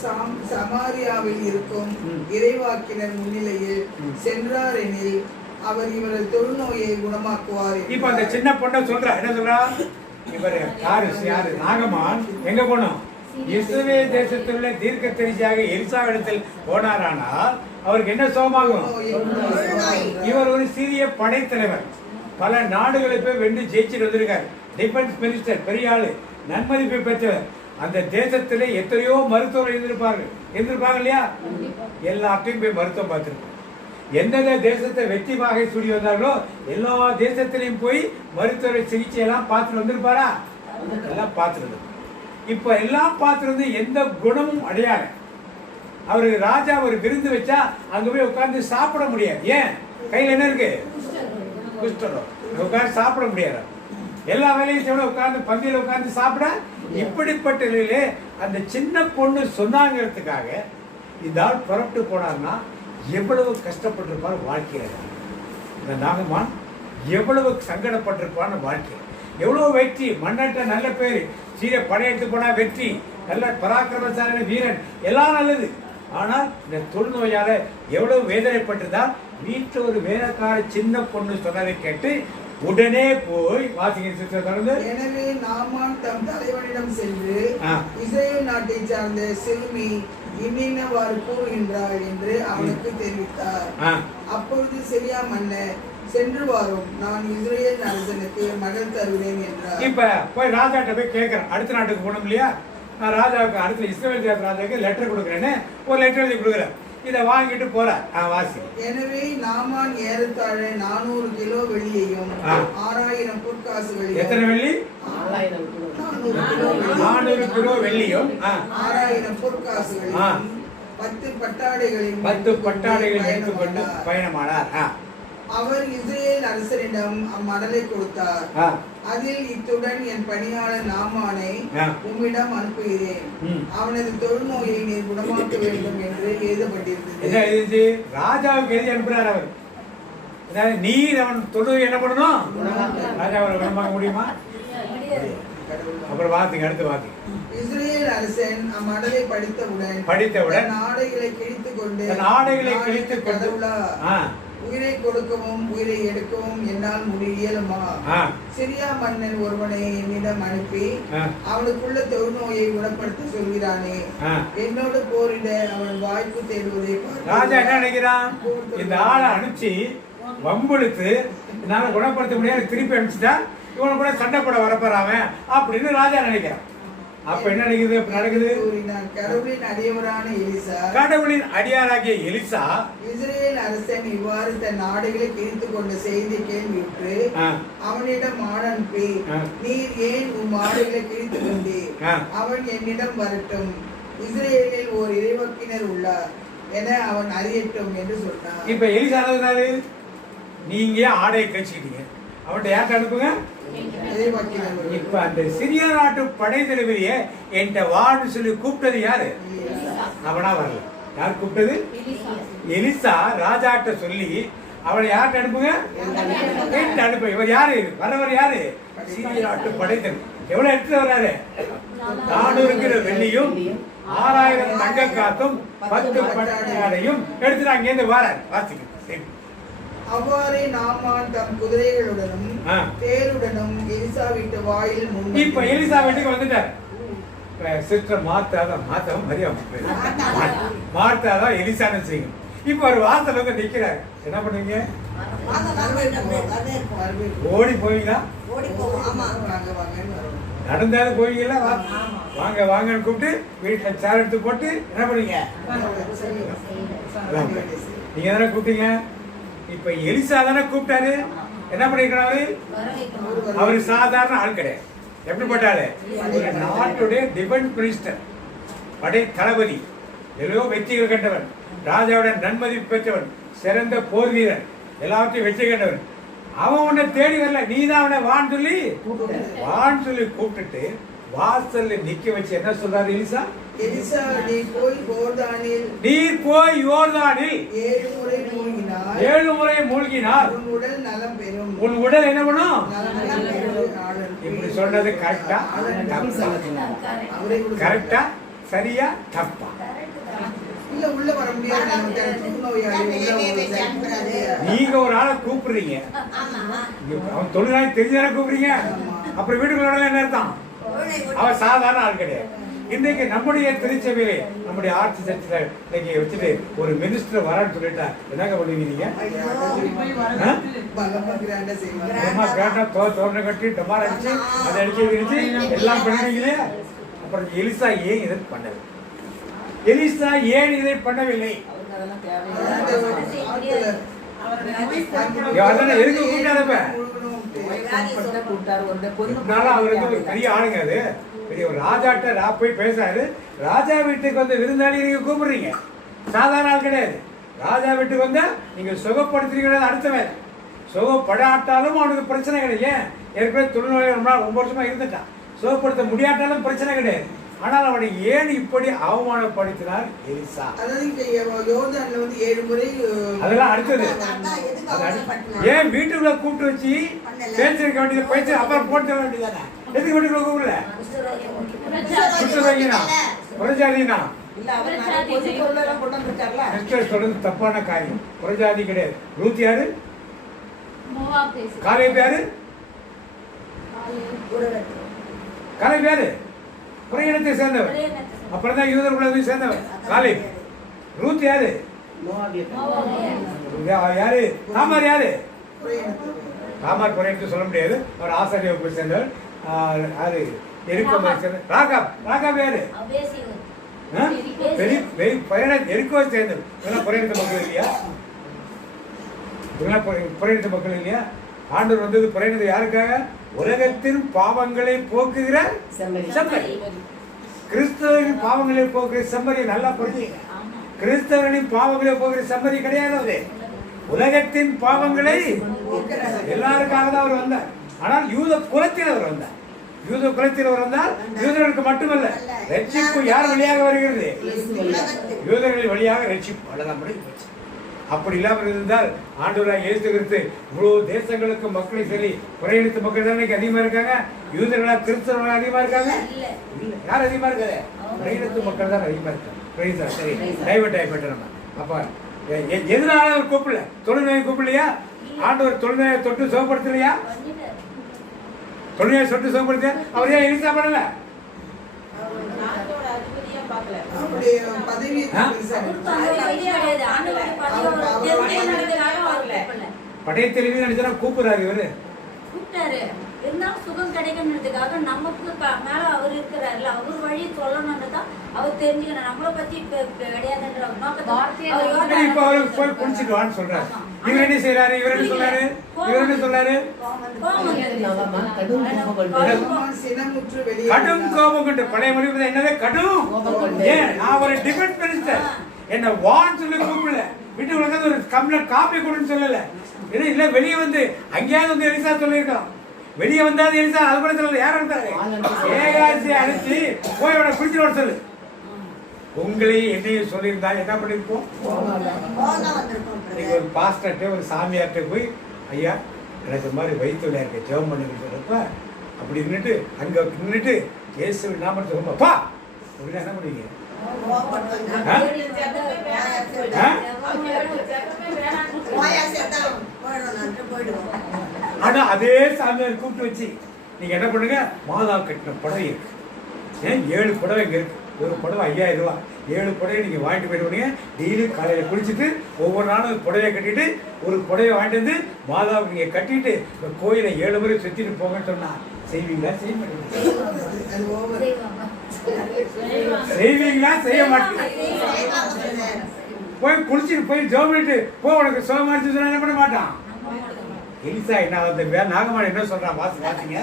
சமாரியாவில் இருக்கும் இறைவாக்கினர் முன்னிலையில் சென்றார் எனில் அவர் இவரது தொழுநோயை குணமாக்குவார். இப்ப அந்த சின்ன பொண்ணை சொல்றா, என்ன சொல்றா? இவர் யாரு? நாகமான் எங்க போனோம்? இஸ்ரவேல் தேசத்தில் உள்ள தீர்க்க தரிசியாக எலிசாவிடத்தில் போனாரானால் அவருக்கு என்ன சோகமாகும்? இவர் ஒரு சிறிய படைத்தலைவர், பல நாடுகளை போய் வென்று ஜெயிச்சுட்டு வந்திருக்காரு. டிஃபென்ஸ் மினிஸ்டர், பெரிய ஆளு, நன்மதிப்பை பெற்றவர். அந்த தேசத்திலே எத்தனையோ மருத்துவர்கள் இருந்திருப்பாங்க இல்லையா? எல்லாத்தையும் போய் மருத்துவம் பார்த்திருப்பாங்க. எந்தெந்த தேசத்தை வெற்றி வாகை சூடி வந்தார்களோ எல்லா தேசத்திலையும் போய் மருத்துவ சிகிச்சை எல்லாம் பார்த்துட்டு வந்திருப்பாரா? எல்லாம் பார்த்துருந்தோம். இப்ப எல்லாம் பார்த்துருந்து எந்த குணமும் அடையாத அவருக்கு ராஜா ஒரு விருந்து வச்சா அங்க போய் உட்கார்ந்து சாப்பிட முடியாது. ஏன்? கையில என்ன இருக்கு? குஷ்டரோகம். உட்கார்ந்து சாப்பிட முடியாது. எல்லா வேலையும் செய்ய உட்கார்ந்து பந்தியில உட்கார்ந்து சாப்பிட. இப்படிப்பட்ட நிலையிலே அந்த சின்ன பொண்ணு சொன்னாங்கிறதுக்காக இந்த ஆள் புறப்பட்டு போனார்னா எவ்வளவு கஷ்டப்பட்டிருப்பார் வாழ்க்கையில. இந்த நாகமான் எவ்வளவு சங்கடப்பட்டிருப்பான்னு வாழ்க்கை. எவ்வளவு வெற்றி, மன்னட்ட நல்ல பேரு, சீர படையெடுத்து போனா வெற்றி, நல்ல பராக்கிரமசாலி வீரன், எல்லாம் நல்லது. ஆனால் இந்த தொழுநோயால எவ்வளவு வேதனைப்பட்டுதான் வீட்டுல ஒரு வேலைக்கார சின்ன பொண்ணு சொன்னதை கேட்டு உடனே போய் வாசிங்க தொடர்ந்து. எனவே நாமான் தம் தலைவனிடம் சென்று இஸ்ரேல் நாட்டை சார்ந்த சிறுமி இன்னின்னவாறு கூறுகின்றார் என்று அவனுக்கு தெரிவித்தார். அப்பொழுது சிரியா மன்னர் சென்று வாரும், நான் இஸ்ரேல் அரசனுக்கு மகள் தருவேன் என்றார். இப்ப போய் ராஜாட்ட போய் கேட்கிறேன், அடுத்த நாட்டுக்கு போகணும் இல்லையா? நான் ராஜாவுக்கு அடுத்த இஸ்ரேல் ராஜாவுக்கு லெட்டர் கொடுக்குறேன்னு ஒரு லெட்டர் எழுதி கொடுக்குறேன். இதை வாங்கிட்டு போற வாசி. எனவே நாமான் ஏறத்தாழ 400 கிலோ வெள்ளியையும் 6000 பொற்காசுகளையும். எத்தனை வெள்ளி? 400 கிலோ வெள்ளியும் 6000 பொற்காசுகளையும் 10 பட்டாடைகளையும் 10 பட்டாடைகள் எடுத்துக்கொண்டு பயணமானார். அவர் இஸ்ரேல் அரசரிடம் அம்மடலை கொடுத்தார். அதில் இத்துடன் என் பணியாளர் நாமானை உம்மிடம் அனுப்புகிறேன், அவனது தொழுநோயை நீர் குணமாக்க வேண்டும் என்று எழுதப்பட்டிருந்தது. ராஜாவுக்கு எழுதி அனுப்புறார் அவர். நீர் அவன் தொழுவை என்ன பண்ணணும்? ராஜாவை குணமாக்க முடியுமா? அப்புறம் வார்த்தைங்க அடுத்து வார்த்தை. இஸ்ரேல் அரசன் அம்மடலை படித்தவுடன் ஆடைகளை கிழித்துக் கொண்டு கடவுளா, உயிரை கொடுக்கவும் உயிரை எடுக்கவும் என்னால் இயலுமா? சிரியா மன்னன் ஒருவனை என்னிடம் அனுப்பி அவனுக்குள்ள தொழுநோயை குணப்படுத்த சொல்கிறானே, என்னோடு போரிட அவன் வாய்ப்பு தேடுவதை ராஜா என்ன நினைக்கிறான்? இந்த ஆளை அனுப்பிச்சு வம்புழுத்து என்னால குணப்படுத்த முடியாது, திருப்பி அனுப்பிச்சுட்டா இவனை கூட சண்டை போட வரப்போறாம அப்படின்னு ராஜா நினைக்கிறான். அப்ப என்ன நடக்குது? கடவுளின் அடியவரான எலிசா, கடவுளின் அடியாராகிய எலிசா இஸ்ரேல் அரசன் இவ்வாறு தன் ஆடைகளை கிழித்துக் கொண்ட செய்தி கேள்வியுற்று அவனிடம் ஆள் அனுப்பி, நீர் ஏன் உன் ஆடைகளை கிழித்துக் கொண்டீர்? அவன் என்னிடம் வரட்டும், இஸ்ரேலில் ஓர் இறைவாக்கினர் உள்ளார் என அவன் அறியட்டும் என்று சொன்னார். இப்ப எலிசா நீங்க ஆடையை கழிச்சுக்கிட்டீங்க, அவன்கிட்ட யார்கிட்ட அனுப்புங்க? இப்ப அந்த சிரியா நாட்டு படை தலைவரிய என்கிட்ட வான்னு சொல்லி கூப்பிட்டது யாரு? அவனா வரல. யார் கூப்பிட்டது? எலிசா ராஜாட்ட சொல்லி அவளை யார்கிட்ட அனுப்புங்க? அனுப்பு. இவர் யாரு? வரவர் யாரு? சிரியா நாட்டு படை தலைவர். எவ்வளவு எடுத்துட்டு வர்றாரு? 400 கிலோ வெள்ளியும் 6000 தங்க காத்தும் 10 பட்டாடையும் எடுத்துட்டு அங்கேருந்து வராரு. வாசிக்க. அவ்வாறே நாமான் தம் குதிரைகளுடனும் தேருடனும் எலிசா வீட்டு வாயில் முன். இப்ப எலிசா வீட்டுக்கு வந்துட்டார். சிஸ்டர் மார்த்தாதான் எலிசான்னு வச்சுங்க. இப்ப ஒரு வாசல் வந்து நிக்கிறாரு. என்ன பண்ணுவீங்க? ஓடி போவீங்களா? நடந்தாலும் போவீங்களா? வாங்க வாங்கன்னு கூப்பிட்டு வீட்டுல சேர் எடுத்து போட்டு என்ன பண்ணுவீங்க? நீங்க தானே கூப்பிட்டீங்க. இப்ப எலிசா தானே கூப்பிட்டாரு. என்ன பண்ணிருக்கிறாரு? அவரு சாதாரண ஆள் கிடையாது. எப்படிப்பட்டாரு? ஒரு நாட்டுடைய டிஃபென்ஸ் மினிஸ்டர், படை தளபதி, எவ்வளோ வெற்றிகள் கண்டவன், ராஜாவுடைய நன்மதிப்பு பெற்றவன், சிறந்த போர் வீரன், எல்லாத்தையும் வெற்றி கண்டவன். அவன் உன்னை தேடி வரல, நீதான் அவனை வான்னு சொல்லி கூப்பிட்டுட்டு வாசல்ல நிக்க வச்சு என்ன சொல்றாரு எலிசா? எலிசா, நீர் போய் யோர்தானில் 7 முறை மூழ்கினார், உன் உடல் என்ன பண்ணும்? இப்படி சொன்னது கரெக்டா? கரெக்டா? சரியா? தப்பா? நீங்க ஒரு ஆளை கூப்பிடுறீங்க, அவன் தொழிலாளி தெரிஞ்சதான கூப்பிடுறீங்க, அப்புறம் வீட்டுக்குள்ள என்ன அர்த்தம்? அவன் சாதாரண ஆள் கிடையாது. இன்றைக்கு நம்முடைய திருச்சபையிலே நம்முடைய ஆட்சி சர்ச்சில் இன்னைக்கு வச்சுட்டு ஒரு மினிஸ்டர் வரான்னு சொல்லிட்டா என்னங்க பண்ணுவீங்க? நீங்க தோரணை கட்டி டமார் அடிச்சு அதை அடிச்சு விரிச்சு எல்லாம் பண்ணுவீங்களே. அப்புறம் எலிசா ஏன் இதை பண்ணவில்லை? எலிசா ஏன் இதை பண்ணவில்லை? அதெல்லாம் எதுக்கு கூப்பிட்டாரப்ப? அவருக்கு ஒரு பெரிய ஆளுங்க, அது பெரிய ஒரு ராஜாட்ட போய் பேசுறாரு. ராஜா வீட்டுக்கு வந்து விருந்தாளி நீங்க கூப்பிடுறீங்க, சாதாரண ஆள் கிடையாது. ராஜா வீட்டுக்கு வந்தா நீங்க சுகப்படுத்துறீங்க, அடுத்த வேலை. சுகப்படாட்டாலும் அவனுக்கு பிரச்சனை கிடையாது. ஏற்கனவே தொழில்நோய் 9 வருஷமா இருந்துட்டான். சுகப்படுத்த முடியாட்டாலும் பிரச்சனை கிடையாது. ஆனால் அவனை ஏன் இப்படி அவமானப்படுத்தினார் எலிசா? அதெல்லாம் அடுத்தது. ஏன் வீட்டுக்குள்ள கூப்பிட்டு வச்சு பேசிருக்க வேண்டியது பேசி அப்புறம் போட்டு தர வேண்டியதானே? எதுக்கு வீட்டுக்குள்ள கூப்பிடல? புறஜாதினா சொல்றது தப்பான காரியம். புறஜாதி கிடையாது. ரூத் யாரு? காலேப் யாரு? காலேப் யாரு? புறையினத்தை சேர்ந்தவர். அப்புறம் தான் யூதர்களை சேர்ந்தவர் காலேப். ரூத் யாரு? யாரு? தாமார் யாரு? தாமார் புறையினத்தை சொல்ல முடியாது. அவர் ஆசாரிய வகுப்பை சேர்ந்தவர். யாரு? எரிக்கோவை சேர்ந்த ராகாப். ராகாப் யாரு? எரிக்கோவை சேர்ந்தவர். இதெல்லாம் புறையினத்த மக்கள் இல்லையா? இதெல்லாம் புறையினத்த மக்கள் இல்லையா? ஆண்டவர் வந்தது புறையினது யாருக்காக? உலகத்தின் பாவங்களை போக்குகிற செம்மறி. கிறிஸ்தவரின் பாவங்களை போக்குகிற செம்மறி. நல்லா புரிஞ்சுங்க. கிறிஸ்தவரின் பாவங்களை போக்குகிற செம்மறி கிடையாது. உலகத்தின் பாவங்களை எல்லாருக்காக தான் அவர் வந்தார். ஆனால் யூத குலத்தில் அவர் வந்தார். யூத குலத்தில் அவர் வந்தால் யூதர்களுக்கு மட்டுமல்ல, ரட்சிப்பு யார் வழியாக வருகிறது? யூதர்கள் வழியாக ரட்சிப்பு. அவ்வளவுதான் முடிஞ்சு போச்சு. அப்படி இல்லாமல் இருந்தால் ஆண்டவராக இயேசு கிறிஸ்து இவ்வளவு தேசங்களுக்கு மக்களை சொல்லி புறையினத்து மக்கள் தான் அதிகமா இருக்காங்க. யூதர்களா கிறிஸ்தவர்களா அதிகமா இருக்காங்க? இல்ல. யார் அதிகமா இருக்காது? புறையினத்து மக்கள் தான் அதிகமா இருக்காங்க. சரி, டைவர்ட் ஆகிப்பட்ட நம்ம. அப்ப எதனால அவர் கூப்பிடல? தொழுநோயை கூப்பிடலையா? ஆண்டவர் தொழுநோயை தொட்டு சுகப்படுத்தலையா? தொழுநோயை தொட்டு சுகப்படுத்த அவர் ஏன் எலிசா பண்ணல? படையத்தெளிவு நினைச்சா கூப்பிடுறாரு இவரு. இருந்தாலும் சுகம் கிடைக்கணுன்றதுக்காக நமக்கு மேல அவர் இருக்கிறாருல, அவர் வழி சொல்லணும்ன்றதான் அவர் தெரிஞ்சுக்கணும். நம்மளை பத்தி கிடையாதுன்ற நோக்கத்தை இப்ப அவரு போய் குடிச்சிடுவான்னு சொல்றாரு. இவர் என்ன செய்யறாரு? இவர் என்ன சொல்றாரு? கடும் கோபம் கொண்டு. பழைய மொழி என்னது? கடும். ஏன் நான் ஒரு டிஃபென்ஸ் மினிஸ்டர், என்ன வான்னு சொல்லி கூப்பிடல. வீட்டுக்கு வந்து ஒரு கம்ப்ளைண்ட் காப்பி கொடுன்னு சொல்லல. இல்ல வெளியே வந்து அங்கேயாவது வந்து எலிசா சொல்லியிருக்கோம். வெளியே வந்தாது எலிசா. அது கூட சொல்லல. யாரும் இருந்தாரு? ஏகாசி அனுப்பி போய் அவனை குடிச்சு வர சொல்லு. உங்களையும் என்னையும் சொல்லியிருந்தா என்ன பண்ணிருப்போம்? நீங்க ஒரு பாஸ்டர்கிட்ட ஒரு சாமியார்கிட்ட போய், ஐயா எனக்கு மாதிரி வயிற்றுல இருக்க ஜெபம் பண்ணி சொல்றப்ப அப்படி நின்றுட்டு அங்க நின்றுட்டு இயேசு நாமத்தை சொல்லுப்பா அப்படின்னா என்ன பண்ணுவீங்க? ஆனா அதே சாமியார் கூப்பிட்டு வச்சு நீங்க என்ன பண்ணுங்க, மாதா கட்டின புடவை இருக்கு, 7 புடவை இங்க இருக்கு, ஒரு புடவை 5000 ரூபாய், 7 புடவை நீங்க வாங்கிட்டு போயிடுவீங்க. டெய்லி காலையில குளிச்சுட்டு ஒவ்வொரு நாளும் புடவையை கட்டிட்டு ஒரு புடவை வாங்கிட்டு வந்து மாதாவுக்கு நீங்க கட்டிட்டு இந்த கோயிலை 7 முறை சுத்திட்டு போங்கன்னு சொன்னா செய்வீங்களா? செய்ய செய்வீங்களா? செய்ய மாட்டீங்க. போய் குளிச்சுட்டு போய் ஜோமிட்டு போ உனக்கு சோமாரிச்சு சொன்னா என்ன பண்ண மாட்டான். எலிசா என்ன அந்த நாகமான் என்ன சொல்றான் பாத்தீங்க?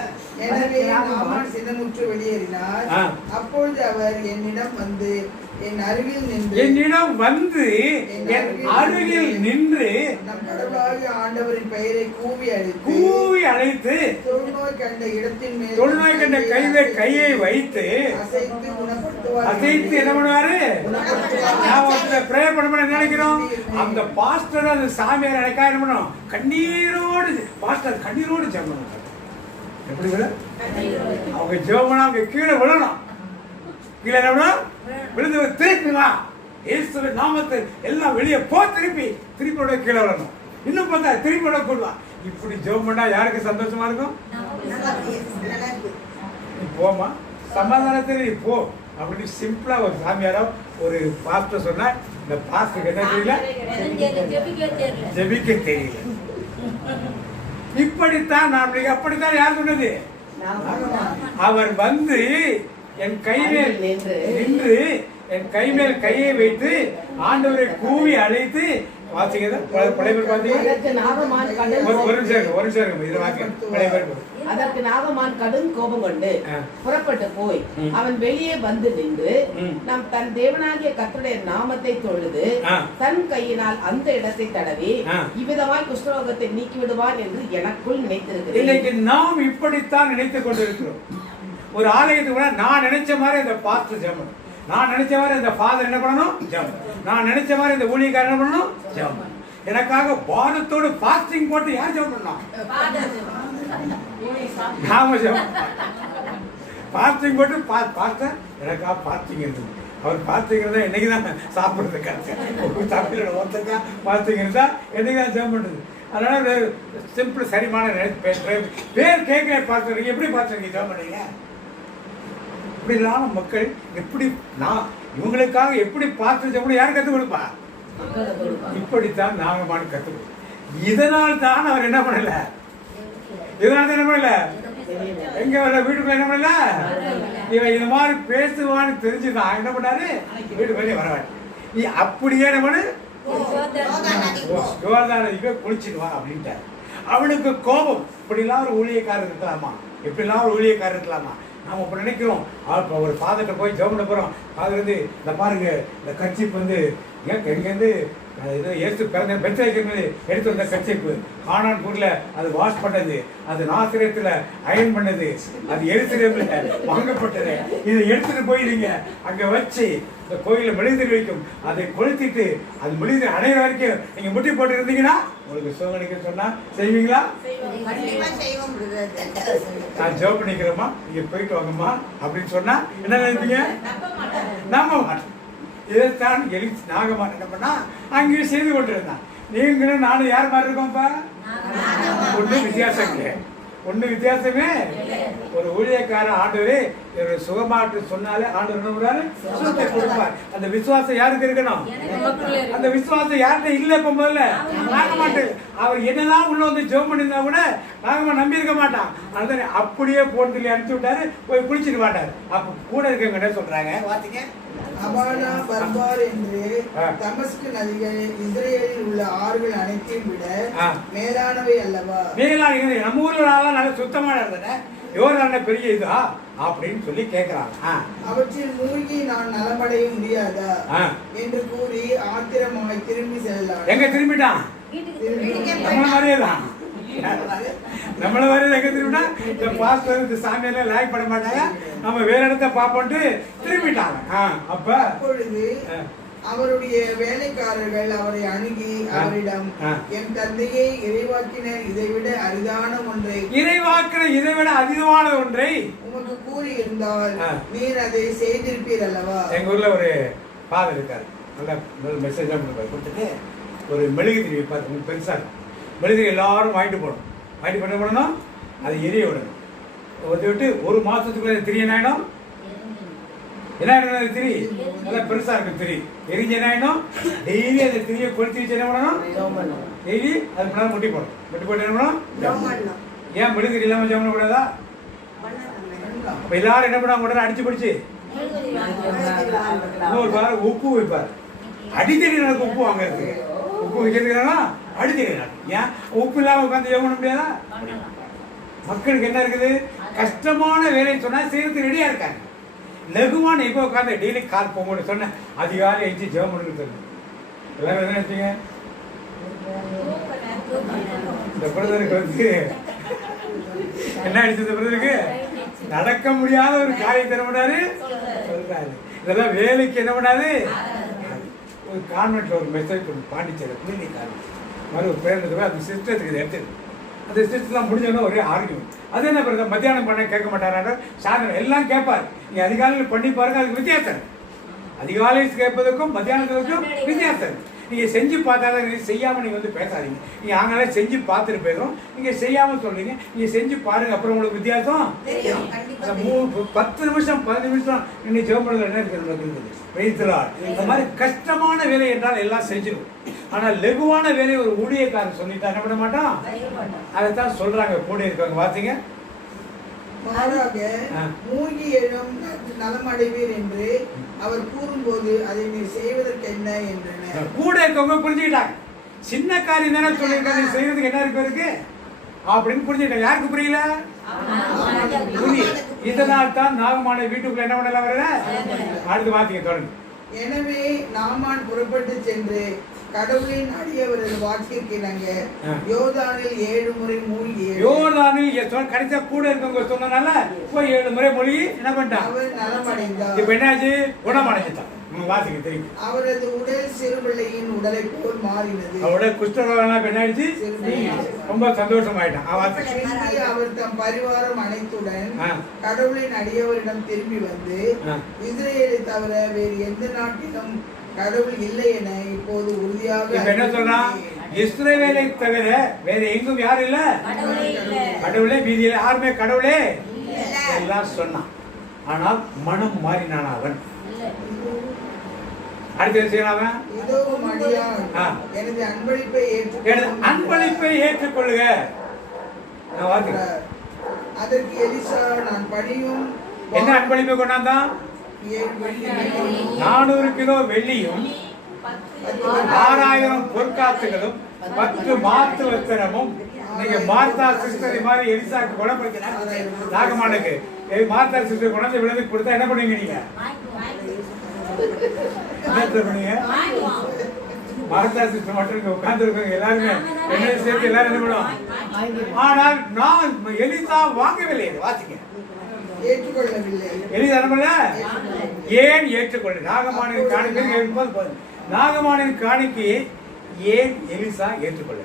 எனவே நாகமான் சினமுற்று வெளியேறினார். அப்பொழுது அவர் என்னிடம் வந்து என் அருகில் நின்று நம் கடவுளாகிய ஆண்டவரின் பெயரை கூவி அழைத்து தொழுநோய் கண்ட இடத்தின் மேல் கையை வைத்து அசைத்து என்ன பண்ணுவாரு? பிரேயர் பண்ண நினைக்கிறோம். அந்த பாஸ்டர் அந்த சாமியார் நினைக்கா என்ன பண்ணும்? கண்ணீரோடு பாஸ்டர் கண்ணீரோடு ஜெபம். எப்படி அவங்க ஜெபம் அவங்க கீழே விழணும். கீழே விழுந்து திருப்பி வா இயேசுவின் நாமத்தில் எல்லாம் வெளியே போ, திருப்பி கீழே விழணும். இன்னும் பார்த்தா திருப்பி விடக்கூடா. இப்படி ஜெபம் பண்ணா யாருக்கு சந்தோஷமா இருக்கும்? நீ போமா சமாதானத்தில் நீ போ அப்படின்னு சிம்பிளா ஒரு சாமியாரோ ஒரு பாஸ்டர் சொன்னா இந்த பாஸ்டருக்கு என்ன தெரியல, ஜெபிக்க தெரியல. இப்படித்தான் நான் அப்படித்தான் யார் சொன்னது? அவர் வந்து என் கைமேல் நின்று நின்று என் கைமேல் கையை வைத்து ஆண்டவரை கூவி அழைத்து வாசிங்க பழையவர் பாத்தீங்க. அதற்கு நாகமான் கடும் ஒரு நிமிஷம் இது வாங்க பழையவர். அதற்கு நாகமான் கடும் கோபம் கொண்டு புறப்பட்டு போய் அவன் வெளியே வந்து நின்று நம் தன் தேவனாகிய கர்த்தருடைய நாமத்தை தொழுது தன் கையினால் அந்த இடத்தை தடவி இவ்விதமாய் குஷ்டரோகத்தை நீக்கி விடுவான் என்று எனக்குள் நினைத்திருக்கிறேன். இன்னைக்கு நாம் இப்படித்தான் நினைத்துக் கொண்டிருக்கிறோம். ஒரு ஆலயத்துக்கு கூட நான் நினைச்ச மாதிரி அந்த பாஸ்டர் ஜெபம், நான் நினைச்ச மாதிரி இந்த ஃபாதர் என்ன பண்ணணும் ஜெபம், நான் நினைச்ச மாதிரி இந்த ஊழியக்காரர் என்ன பண்ணணும் ஜெபம். எனக்காக பாரத்தோடு பாஸ்டிங் போட்டு யார் ஜெபம் பண்ணலாம்? நாம ஜெபம் பாஸ்டிங் போட்டு பாஸ்டர் எனக்காக பாஸ்டிங் இருந்தது. அவர் பாஸ்டிங் இருந்தா என்னைக்கு தான் சாப்பிடுறது கரெக்ட் தமிழோட ஒருத்தருக்கா பாஸ்டிங் இருந்தா என்னைக்கு தான் ஜெபம் பண்ணுறது. அதனால சிம்பிள் சரிமான பேர் கேட்க பார்த்துருக்கீங்க. எப்படி பார்த்துருக்கீங்க ஜெபம் பண்ணீங்க? இப்படி இல்லாம மக்கள் எப்படி நான் இவங்களுக்காக எப்படி பார்த்து ஜெபம் யார் கற்றுக் கொடுப்பா? இப்படித்தான் நாகமான் கற்றுக் கொடுப்போம். இதனால் தான் அவர் என்ன பண்ணல, இதனால என்ன பண்ணல, எங்க வர வீட்டுக்குள்ள என்ன பண்ணல, இவன் இது மாதிரி பேசுவான்னு தெரிஞ்சுதான் என்ன பண்ணாரு, வீட்டுக்கு வெளியே வரவாரு. அப்படியே என்ன பண்ணு குளிச்சுடுவா அப்படின்ட்டாரு. அவனுக்கு கோபம். இப்படிலாம் ஒரு ஊழியக்காரர் இருக்கலாமா, இப்படிலாம் ஒரு ஊழியக்காரர் இருக்கலாமா? நாம இப்ப நினைக்கிறோம் இப்போ ஒரு ஃபாதர்கிட்ட போய் ஜெபம் பண்ண போறோம். ஃபாதர் வந்து இந்த பாருங்க இந்த கர்ச்சீப் வந்து எங்கேருந்து ஏதோ ஏசு பிறந்த பெத்லகேமில் எடுத்து வந்த கர்ச்சீப்பு கானான்பூர்ல அது வாஷ் பண்ணது, அது நாசரேத்துல அயன் பண்ணது, அது எருசலேம்ல வாங்கப்பட்டது. இதை எடுத்துட்டு போய் நீங்க அங்க வச்சு இந்த கோயில மெழுகுதிரி வைக்கும், அதை கொளுத்திட்டு அது மெழுகுதிரி அணைய வரைக்கும் நீங்க முட்டி போட்டு இருந்தீங்கன்னா உங்களுக்கு சோகனிக்க சொன்னா செய்வீங்களா? நான் ஜெபம் பண்ணிக்கிறேம்மா நீங்க போயிட்டு வாங்கம்மா அப்படின்னு சொன்னா என்ன நினைப்பீங்க? நம்ப மாட்டேன். இதைத்தான் நாகமான் என்ன பண்ணா அங்கேயும் செய்து கொண்டிருந்தான். நீங்களும் நானும் யார் மாதிரி இருக்கோம்ப்பா? ஒன்றும் வித்தியாசம் கிடையாது, ஒன்றும் வித்தியாசமே. ஒரு ஊழியக்காரன் ஆண்டவரே சுகமாட்டு சொன்னாலே ஆண்டவர் சுகத்தை கொடுப்பார். அந்த விசுவாசம் யாருக்கு இருக்கணும்? அந்த விசுவாசம் யார்கிட்ட இல்லை? இப்ப முதல்ல நாகமாட்டு அவர் என்னதான் உள்ள வந்து ஜெபம் பண்ணியிருந்தா கூட நாகமான் நம்பி இருக்க மாட்டான். அதனால அப்படியே போட்டு அனுப்பிச்சு விட்டாரு, போய் குளிச்சுட்டு மாட்டாரு. அப்ப கூட இருக்கவங்க என்ன சொல்றாங்க பாத்தீங்க, அபானா பர்பார் என்று தமஸ்கு நதிகள் இஸ்ரேலில் உள்ள ஆறுகள் அனைத்தையும் விட மேலானவை அல்லவா? மேலான நம்ம ஊர்ல நல்ல சுத்தமான இருந்தன யோர்தான பெரிய இதா அப்படின்னு சொல்லி கேட்கிறாங்க. அவற்றில் மூழ்கி நான் நலமடைய முடியாதா என்று கூறி ஆத்திரமாய் திரும்பி செல்லலாம். எங்க திரும்பிட்டான்? நம்மள மாதிரியே தான். நம்மள மாதிரி எங்க திரும்பினா இந்த பாஸ்டர் இந்த சாமியெல்லாம் லாய்க் பண்ண மாட்டாங்க, நம்ம வேற இடத்த பாப்போம்ட்டு திரும்பிட்டாங்க. அப்ப அப்பொழுது அவருடைய வேலைக்காரர்கள் அவரை அணுகி அவரிடம், என் தந்தையை இறைவாக்கினர் இதைவிட அரிதான ஒன்றை உமக்கு கூறி இருந்தால் நீர் அதை செய்திருப்பீர் அல்லவா? எங்க ஊர்ல ஒரு ஃபாதர் இருக்காரு, நல்ல மெசேஜ் கொடுத்துட்டு ஒரு மெழுகுதிரி வைப்பாரு, பெருசா மெழுகுதிரி எல்லாரும் வாங்கிட்டு போகணும். வாங்கிட்டு பண்ண போனோம்னா அது எரிய விடணும். விட்டு ஒரு மாசத்துக்குள்ள திரி என்ன ஆயிடும்? என்ன ஆயிடும்? திரி நல்லா பெருசா இருக்கும். திரி எரிஞ்ச என்ன ஆயிடும்? டெய்லி அந்த திரியை கொளுத்தி வச்சு என்ன பண்ணணும்? டெய்லி அது பண்ணாலும் முட்டி போடணும். முட்டி போட்டு என்ன பண்ணணும்? ஏன் மெழுகுதிரி இல்லாம ஜெபம் பண்ணக்கூடாதா? அப்ப எல்லாரும் என்ன பண்ணாங்க? உடனே அடிச்சு பிடிச்சு இன்னொரு உப்பு வைப்பார். அடித்தடி நடக்கும் உப்பு வாங்கிறது. உப்பு வைக்கிறதுக்கு அடித்தடி நடக்கும். ஏன் உப்பு இல்லாம உட்காந்து ஜெபம் பண்ண முடியாதா? மக்களுக்கு என்ன இருக்குது? கஷ்டமான வேலையை சொன்னா செய்யறதுக்கு ரெடியா இருக்காங்க. லகுவான இப்போ உட்காந்து டெய்லி கால் போங்கன்னு சொன்ன அதிகாலை எழுச்சி ஜெபம் பண்ணுறது சொல்லு. எல்லாரும் என்ன நினைச்சீங்க? இந்த பிரதருக்கு வந்து என்ன ஆயிடுச்சு? இந்த பிரதருக்கு நடக்க முடியாத ஒரு காரியத்தை என்ன பண்ணாரு சொல்றாரு. இதெல்லாம் வேலைக்கு என்ன பண்ணாது? ஒரு கான்வென்ட்ல ஒரு மெசேஜ் பண்ணு, பாண்டிச்சேரி புனித கான்வென்ட் மாதிரி ஒரு பேர் இருந்தது. அந்த சிஸ்டத்துக்கு இதை எடுத்துருக்கு. அந்த சிஸ்டர்லாம் முடிஞ்சவொன்னா ஒரே ஆர்கியூமெண்ட். அது என்ன பண்ணுறது? மத்தியானம் பண்ண கேட்க மாட்டாரா? சாயந்தரம் எல்லாம் கேட்பார். நீ அதிகாலையில் பண்ணி பாருங்க, அதுக்கு வித்தியாசம். அதிகாலையில் கேட்பதற்கும் மத்தியானத்துக்கும் வித்தியாசம். நீங்க செஞ்சு பார்த்தாதான், செய்யாம நீங்க வந்து பேசாதீங்க. நீங்க அங்கே செஞ்சு பார்த்துட்டு பேசுறோம், நீங்க செய்யாம சொல்றீங்க. நீங்க செஞ்சு பாருங்க, அப்புறம் உங்களுக்கு வித்தியாசம். 10 நிமிஷம் 15 நிமிஷம் இன்னைக்கு ஜெபம் பண்ணுறது என்ன இருக்குது? வைத்தலால் இந்த மாதிரி கஷ்டமான வேலை என்றால் எல்லாம் செஞ்சிடும். ஆனால் லெகுவான வேலை ஒரு ஊழியக்காரன் சொல்லிட்டா என்ன பண்ண மாட்டான்? அதைத்தான் சொல்றாங்க கூட இருக்காங்க. பார்த்தீங்க மாறாக மூழ்கி எழும் நலமடைவீர் என்று அவர் கூறும்போது அதை நீர் செய்வதற்கு என்ன என்றனர். கூட இருக்கவங்க புரிஞ்சுக்கிட்டாங்க. சின்ன காரியம் தானே சொல்லியிருக்காங்க, செய்யறதுக்கு என்ன இருக்கு அப்படின்னு புரிஞ்சுக்கிட்டாங்க. யாருக்கு புரியல? புரியல. இதனால் தான் நாகமானை வீட்டுக்குள்ள என்ன பண்ணல வரல. அடுத்து வாசிக்க தொடர்ந்து. எனவே நாமான் புறப்பட்டு சென்று கடவுளின் அடியவரது வாக்கிற்கு இணங்க யோர்தானில் 7 முறை மூழ்கி யோர்தானில் கடைசியா கூட இருக்கவங்க சொன்னனால போய் 7 முறை மூழ்கி என்ன பண்ணிட்டான்? அவர் நலமடைந்தார். இப்ப என்னாச்சு? குணமடைஞ்சிட்டான். வாசிக்க தெரியும். அவரது உடல் சிறுபிள்ளையின் உடலை போல் மாறினது. அவரோட குஷ்டரோகம் என்ன ஆயிடுச்சு? ரொம்ப சந்தோஷமாயிட்டான். அவர் தம் பரிவாரம் அனைத்துடன் கடவுளின் அடியவரிடம் திரும்பி வந்து இஸ்ரேலை தவிர வேறு எந்த நாட்டிலும் கடவுள் இல்லை என இப்போது உறுதியாக என்ன சொல்றான்? இஸ்ரவேலை தவிர வேற எங்கும் யாரும் இல்ல, கடவுளே மீதியில யாருமே கடவுளே எல்லாம் சொன்னான். ஆனால் மனம் மாறினான் அவன். அடுத்து செய்யலாம். இதோ மடியான் எனது அன்பளிப்பை ஏற்றுக்கொள்ளுக. அதற்கு எலிசா நான் பணியும் என்ன அன்பளிப்பை கொண்டாந்தான்? 400 கிலோ வெள்ளியும் 6000 பொற்காசுகளும் 10 மாத்து வஸ்திரமும். நீங்க மார்த்தா சிஸ்டர் மாதிரி எலிசாக்கு குணப்படுத்தினா நாகமானுக்கு மார்த்தா சிஸ்டர் குழந்தை விழுந்து கொடுத்தா என்ன பண்ணுவீங்க? நீங்க என்ன பண்ணுவீங்க? மார்த்தா சிஸ்டர் மட்டும் உட்கார்ந்து இருக்கவங்க எல்லாருமே என்ன சேர்த்து எல்லாரும் என்ன பண்ணுவோம்? ஆனால் நான் எலிசா வாங்கவில்லை. வாசிக்க ஏற்றுக்கொள்ளவில்லை. எலிசா என்ன ஏன் ஏற்றுக்கொள்ள? நாகமானின் காணிக்கை நாகமானின் காணிக்கையை ஏன் எலிசா ஏற்றுக்கொள்ள?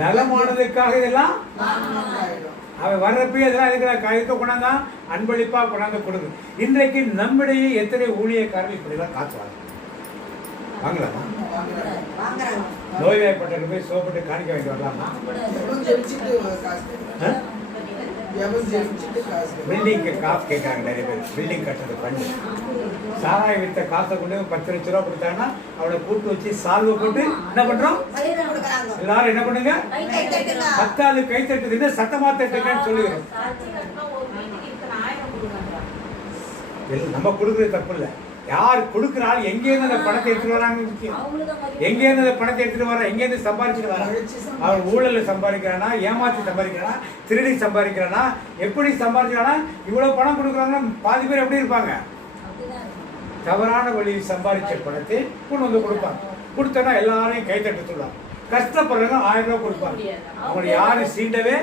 நலமானதுக்காக இதெல்லாம் அவன் வர்றப்ப இதெல்லாம் இருக்க கொண்டாந்தான் அன்பளிப்பா கொண்டாந்து கொடுங்க. இன்றைக்கு நம்முடைய எத்தனை ஊழியக்காரர்கள் இப்படிதான் காத்துவாங்க. வாங்கலாமா? நோய்வாய்ப்பட்ட போய் சோப்பிட்டு காணிக்க வாங்கி வரலாமா? பில்டிங்க்கு காசு கேட்கறாங்க நிறைய பேர். பில்டிங் கட்டுறது பண்ணி சாராய வித்த காசை கொண்டு 10 லட்ச ரூபா கொடுத்தாங்கன்னா அவளை கூட்டு வச்சு சால்வை போட்டு என்ன பண்றோம்? எல்லாரும் என்ன பண்ணுங்க? 10 கை தட்டுது சத்தமா தட்டுங்கன்னு சொல்லுகிறோம். நம்ம கொடுக்கறது தப்பு இல்லை. யார் கொடுக்கிறாள், எங்கேருந்து அந்த பணத்தை எடுத்துட்டு வராங்க முக்கியம். எங்கேருந்து அந்த பணத்தை எடுத்துட்டு வர, எங்கேருந்து சம்பாதிச்சுட்டு வர? அவன் ஊழல சம்பாதிக்கிறானா, ஏமாத்தி சம்பாதிக்கிறானா, திருடி சம்பாதிக்கிறானா, எப்படி சம்பாதிக்கிறானா? இவ்வளவு பணம் கொடுக்குறாங்கன்னா பாதி பேர் எப்படி இருப்பாங்க? தவறான வழியில் சம்பாதிச்ச பணத்தை கொண்டு வந்து கொடுப்பாங்க. கொடுத்தனா எல்லாரையும் கை தட்டு சொல்லுவாங்க. கஷ்டப்படுறவங்க 1000 ரூபாய் கொடுப்பாங்க. அவங்களை யாரும் சீண்டவே.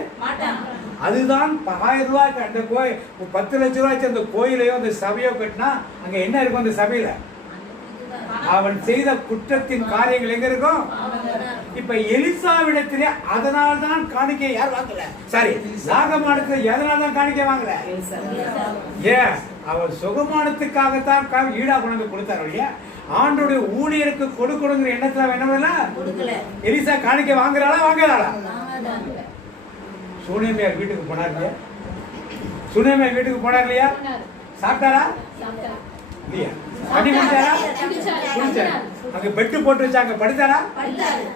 அதுதான் 1000 ரூபாய்க்கு அந்த கோயில் 10 லட்ச ரூபாய்க்கு அந்த கோயிலையோ அந்த சபையோ கட்டினா அங்க என்ன இருக்கும்? அந்த சபையில அவன் செய்த குற்றத்தின் காரியங்கள் எங்க இருக்கும்? இப்ப எலிசாவிடத்திலே அதனால்தான் காணிக்கை யார் வாங்கல? சாரி, நாகமானத்துல எதனால்தான் காணிக்கை வாங்கல? ஏன்? அவர் சுகமானத்துக்காகத்தான் ஈடா கொண்டு கொடுத்தார் இல்லையா? ஆண்டோடைய ஊழியருக்கு கொடுக்கணுங்கிற எண்ணத்துல வேணாமல எலிசா காணிக்கை வாங்குறாளா வாங்குறாளா? சூனியமையார் வீட்டுக்கு போனார் இல்லையா? சூனியமையார் வீட்டுக்கு போனார் இல்லையா? சாப்பிட்டாரா இல்லையா? தண்ணி குடிச்சாரா? குடிச்சாரு. அங்க பெட்டு போட்டு வச்சாங்க, படுத்தாரா?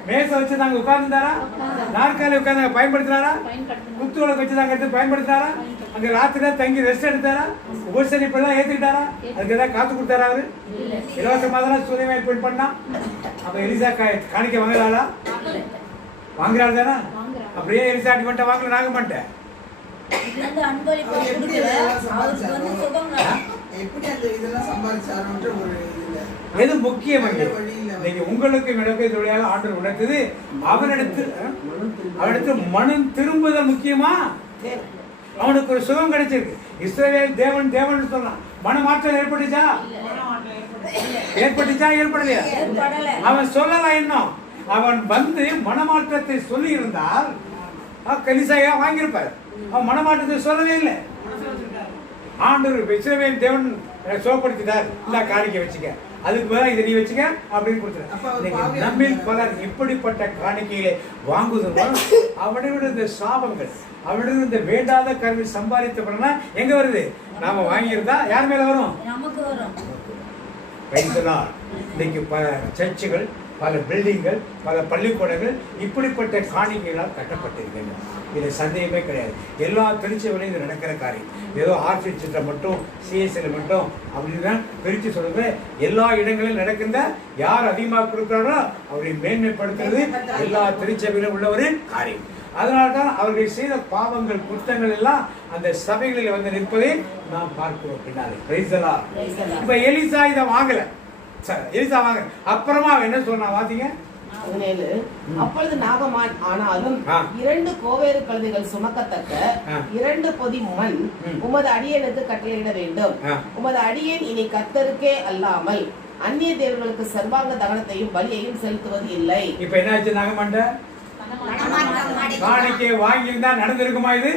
மேச வச்சுதாங்க உட்கார்ந்துட்டாரா? நாற்காலி உட்கார்ந்து பயன்படுத்தினாரா? குத்து விளக்கு வச்சுதாங்க எடுத்து பயன்படுத்தினாரா? அங்க ராத்திரி தங்கி ரெஸ்ட் எடுத்தாரா? உபசரிப்பெல்லாம் ஏத்துக்கிட்டாரா? அதுக்கு ஏதாவது காத்து கொடுத்தாரா? அவரு இலவசமா தானே சூனியமையார் போய் பண்ணா. அப்ப எலிசா காணிக்க வாங்குறாளா? வாங்குறாள் தானே? அப்படியே எலிசாட்டி மட்டும் வாங்கல, நாக மாட்டேன். எது முக்கியம்? நீங்க உங்களுக்கு நடக்க தொழிலாக ஆண்டவர் உணர்த்தது அவனிடத்து மனம் திரும்புதல் முக்கியமா? அவனுக்கு ஒரு சுகம் கிடைச்சிருக்கு. இஸ்ரவேல் தேவன் தேவன் சொன்னான். மனமாற்றம் ஏற்பட்டுச்சா? ஏற்படலையா? அவன் சொல்லலாம். இன்னும் அவன் வந்து மனமாற்றத்தை சொல்லி இருந்தால் கலிசாயா வாங்கியிருப்பார். அவன் மனமாற்றத்தை சொல்லவே இல்லை. ஆண்டவர் இஸ்ரவேல் தேவன் சோப்படுத்திட்டார், இந்த காணிக்கை வச்சுக்க, அதுக்கு பதிலாக இதை நீ வச்சுக்க அப்படின்னு கொடுத்தார். நம்மில் பலர் இப்படிப்பட்ட காணிக்கைகளை வாங்குவதும் அவனோட இந்த சாபங்கள், அவனோட இந்த வேண்டாத கருவி சம்பாதித்த பணம்னா எங்க வருது? நாம வாங்கியிருந்தா யார் மேல வரும்? இன்னைக்கு சர்ச்சுகள் பல பில்டிங்கள், பல பள்ளிக்கூடங்கள் இப்படிப்பட்ட காணிக்கைகளால் கட்டப்பட்டிருக்கின்றன. இது சந்தேகமே கிடையாது. எல்லா திருச்சபையிலும் இது நடக்கிற காரியம். ஏதோ ஆர்சிட்ட மட்டும் சிஎஸ்சியில் மட்டும் அப்படின்னு தான் பிரித்து சொல்லுங்க. எல்லா இடங்களிலும் நடக்கின்ற யார் அதிகமாக கொடுக்குறாரோ அவரை மேன்மைப்படுத்துறது எல்லா திருச்சபையிலும் உள்ள ஒரு காரியம். அதனால்தான் அவர்கள் செய்த பாவங்கள் குற்றங்கள் எல்லாம் அந்த சபைகளில் வந்து நிற்பதை நாம் பார்க்கிறோம். பின்னாலே இப்ப எலிசா இதை வாங்கல, எலிசா வாங்க. அப்புறமா என்ன சொன்னா வாத்தீங்க? அப்பொழுது நாகமான், ஆனாலும் 2 கோவேறு கழுதைகள் சுமக்கத்தக்க 2 பொதி மண் உமது அடியனுக்கு கட்டளையிட வேண்டும். உமது அடியேன் இனி கர்த்தருக்கே அல்லாமல் அந்நிய தேவர்களுக்கு சர்வாங்க தகனத்தையும் பலியையும் செலுத்துவது இல்லை. இப்ப என்னாச்சு? நாகமாண்ட காணிக்கை வாங்கியிருந்தா நடந்திருக்குமா? இது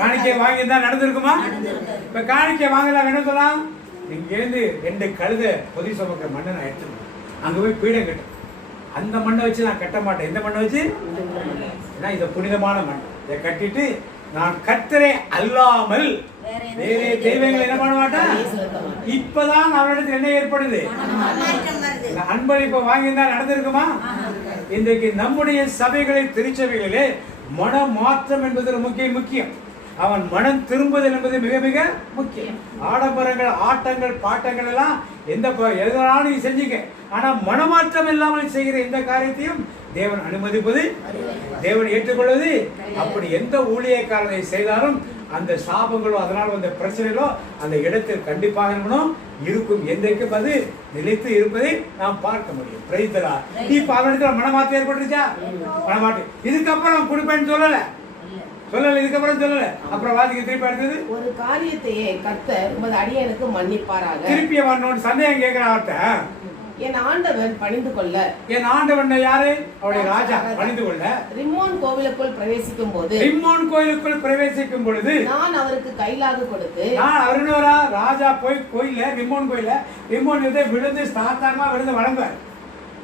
காணிக்கை வாங்கியிருந்தா நடந்திருக்குமா? இப்ப காணிக்கை வாங்கலாம் என்ன சொல்லலாம்? இங்க இருந்து 2 கழுதை பொதி சுமக்கிற மண்ணை நான் எடுத்துக்கணும், அங்க போய் பீடம் கட்டும். அந்த மண்ணை வச்சு நான் கட்ட மாட்டேன். இந்த மண்ணை வச்சு, ஏன்னா இது புனிதமான மண், இதை கட்டிட்டு நான் கர்த்தரை அல்லாமல் வேற தெய்வங்களை என்ன பண்ண மாட்டேன். இப்பதான் அவரிடத்தில் என்ன ஏற்படுது? அன்பளிப்பை வாங்கியிருந்தா நடந்திருக்குமா? இன்றைக்கு நம்முடைய சபைகளில் திருச்சபைகளிலே மன மாற்றம் என்பது முக்கியம். அவன் மனம் திரும்புதல் என்பது மிக மிக முக்கியம். ஆடம்பரங்கள், ஆட்டங்கள், பாட்டங்கள் எல்லாம் எதனாலும் நீ செஞ்சுக்க. ஆனா மனமாற்றம் இல்லாமல் செய்கிற எந்த காரியத்தையும் தேவன் அனுமதிப்பது, தேவன் ஏற்றுக்கொள்வது. அப்படி எந்த ஊழியக்காரனை செய்தாலும் அந்த சாபங்களோ அதனால் வந்த பிரச்சனைகளோ அந்த இடத்தில் கண்டிப்பாக இருக்கும். என்றைக்கும் அது நிலைத்து இருப்பதை நாம் பார்க்க முடியும். பிரைத்தலா இப்ப அவனிடத்துல மனமாற்றம் ஏற்பட்டுச்சா? மனமாற்றம். இதுக்கப்புறம் கொடுப்பேன்னு சொல்லல, இதுக்கப்புறம் சொல்லல. அப்புறம் வாதிக்கு திருப்பி அடுத்தது, ஒரு காரியத்தையே கர்த்தர் உமது அடியனுக்கு மன்னிப்பாராக. திருப்பி வரணும்னு சந்தேகம் கேட்கிற அவர்கிட்ட, என் ஆண்டவன் பணிந்து கொள்ள. என் ஆண்டவன் யாரு? அவருடைய ராஜா பணிந்து கொள்ள ரிம்மோன் கோவிலுக்குள் பிரவேசிக்கும் பொழுது நான் அவருக்கு கைலாகு கொடுத்து, நான் அருணவரா ராஜா போய் கோயில ரிம்மோன் கோயில ரிம்மோன் விழுந்து சாத்தாரமா விழுந்து வணங்குவார்.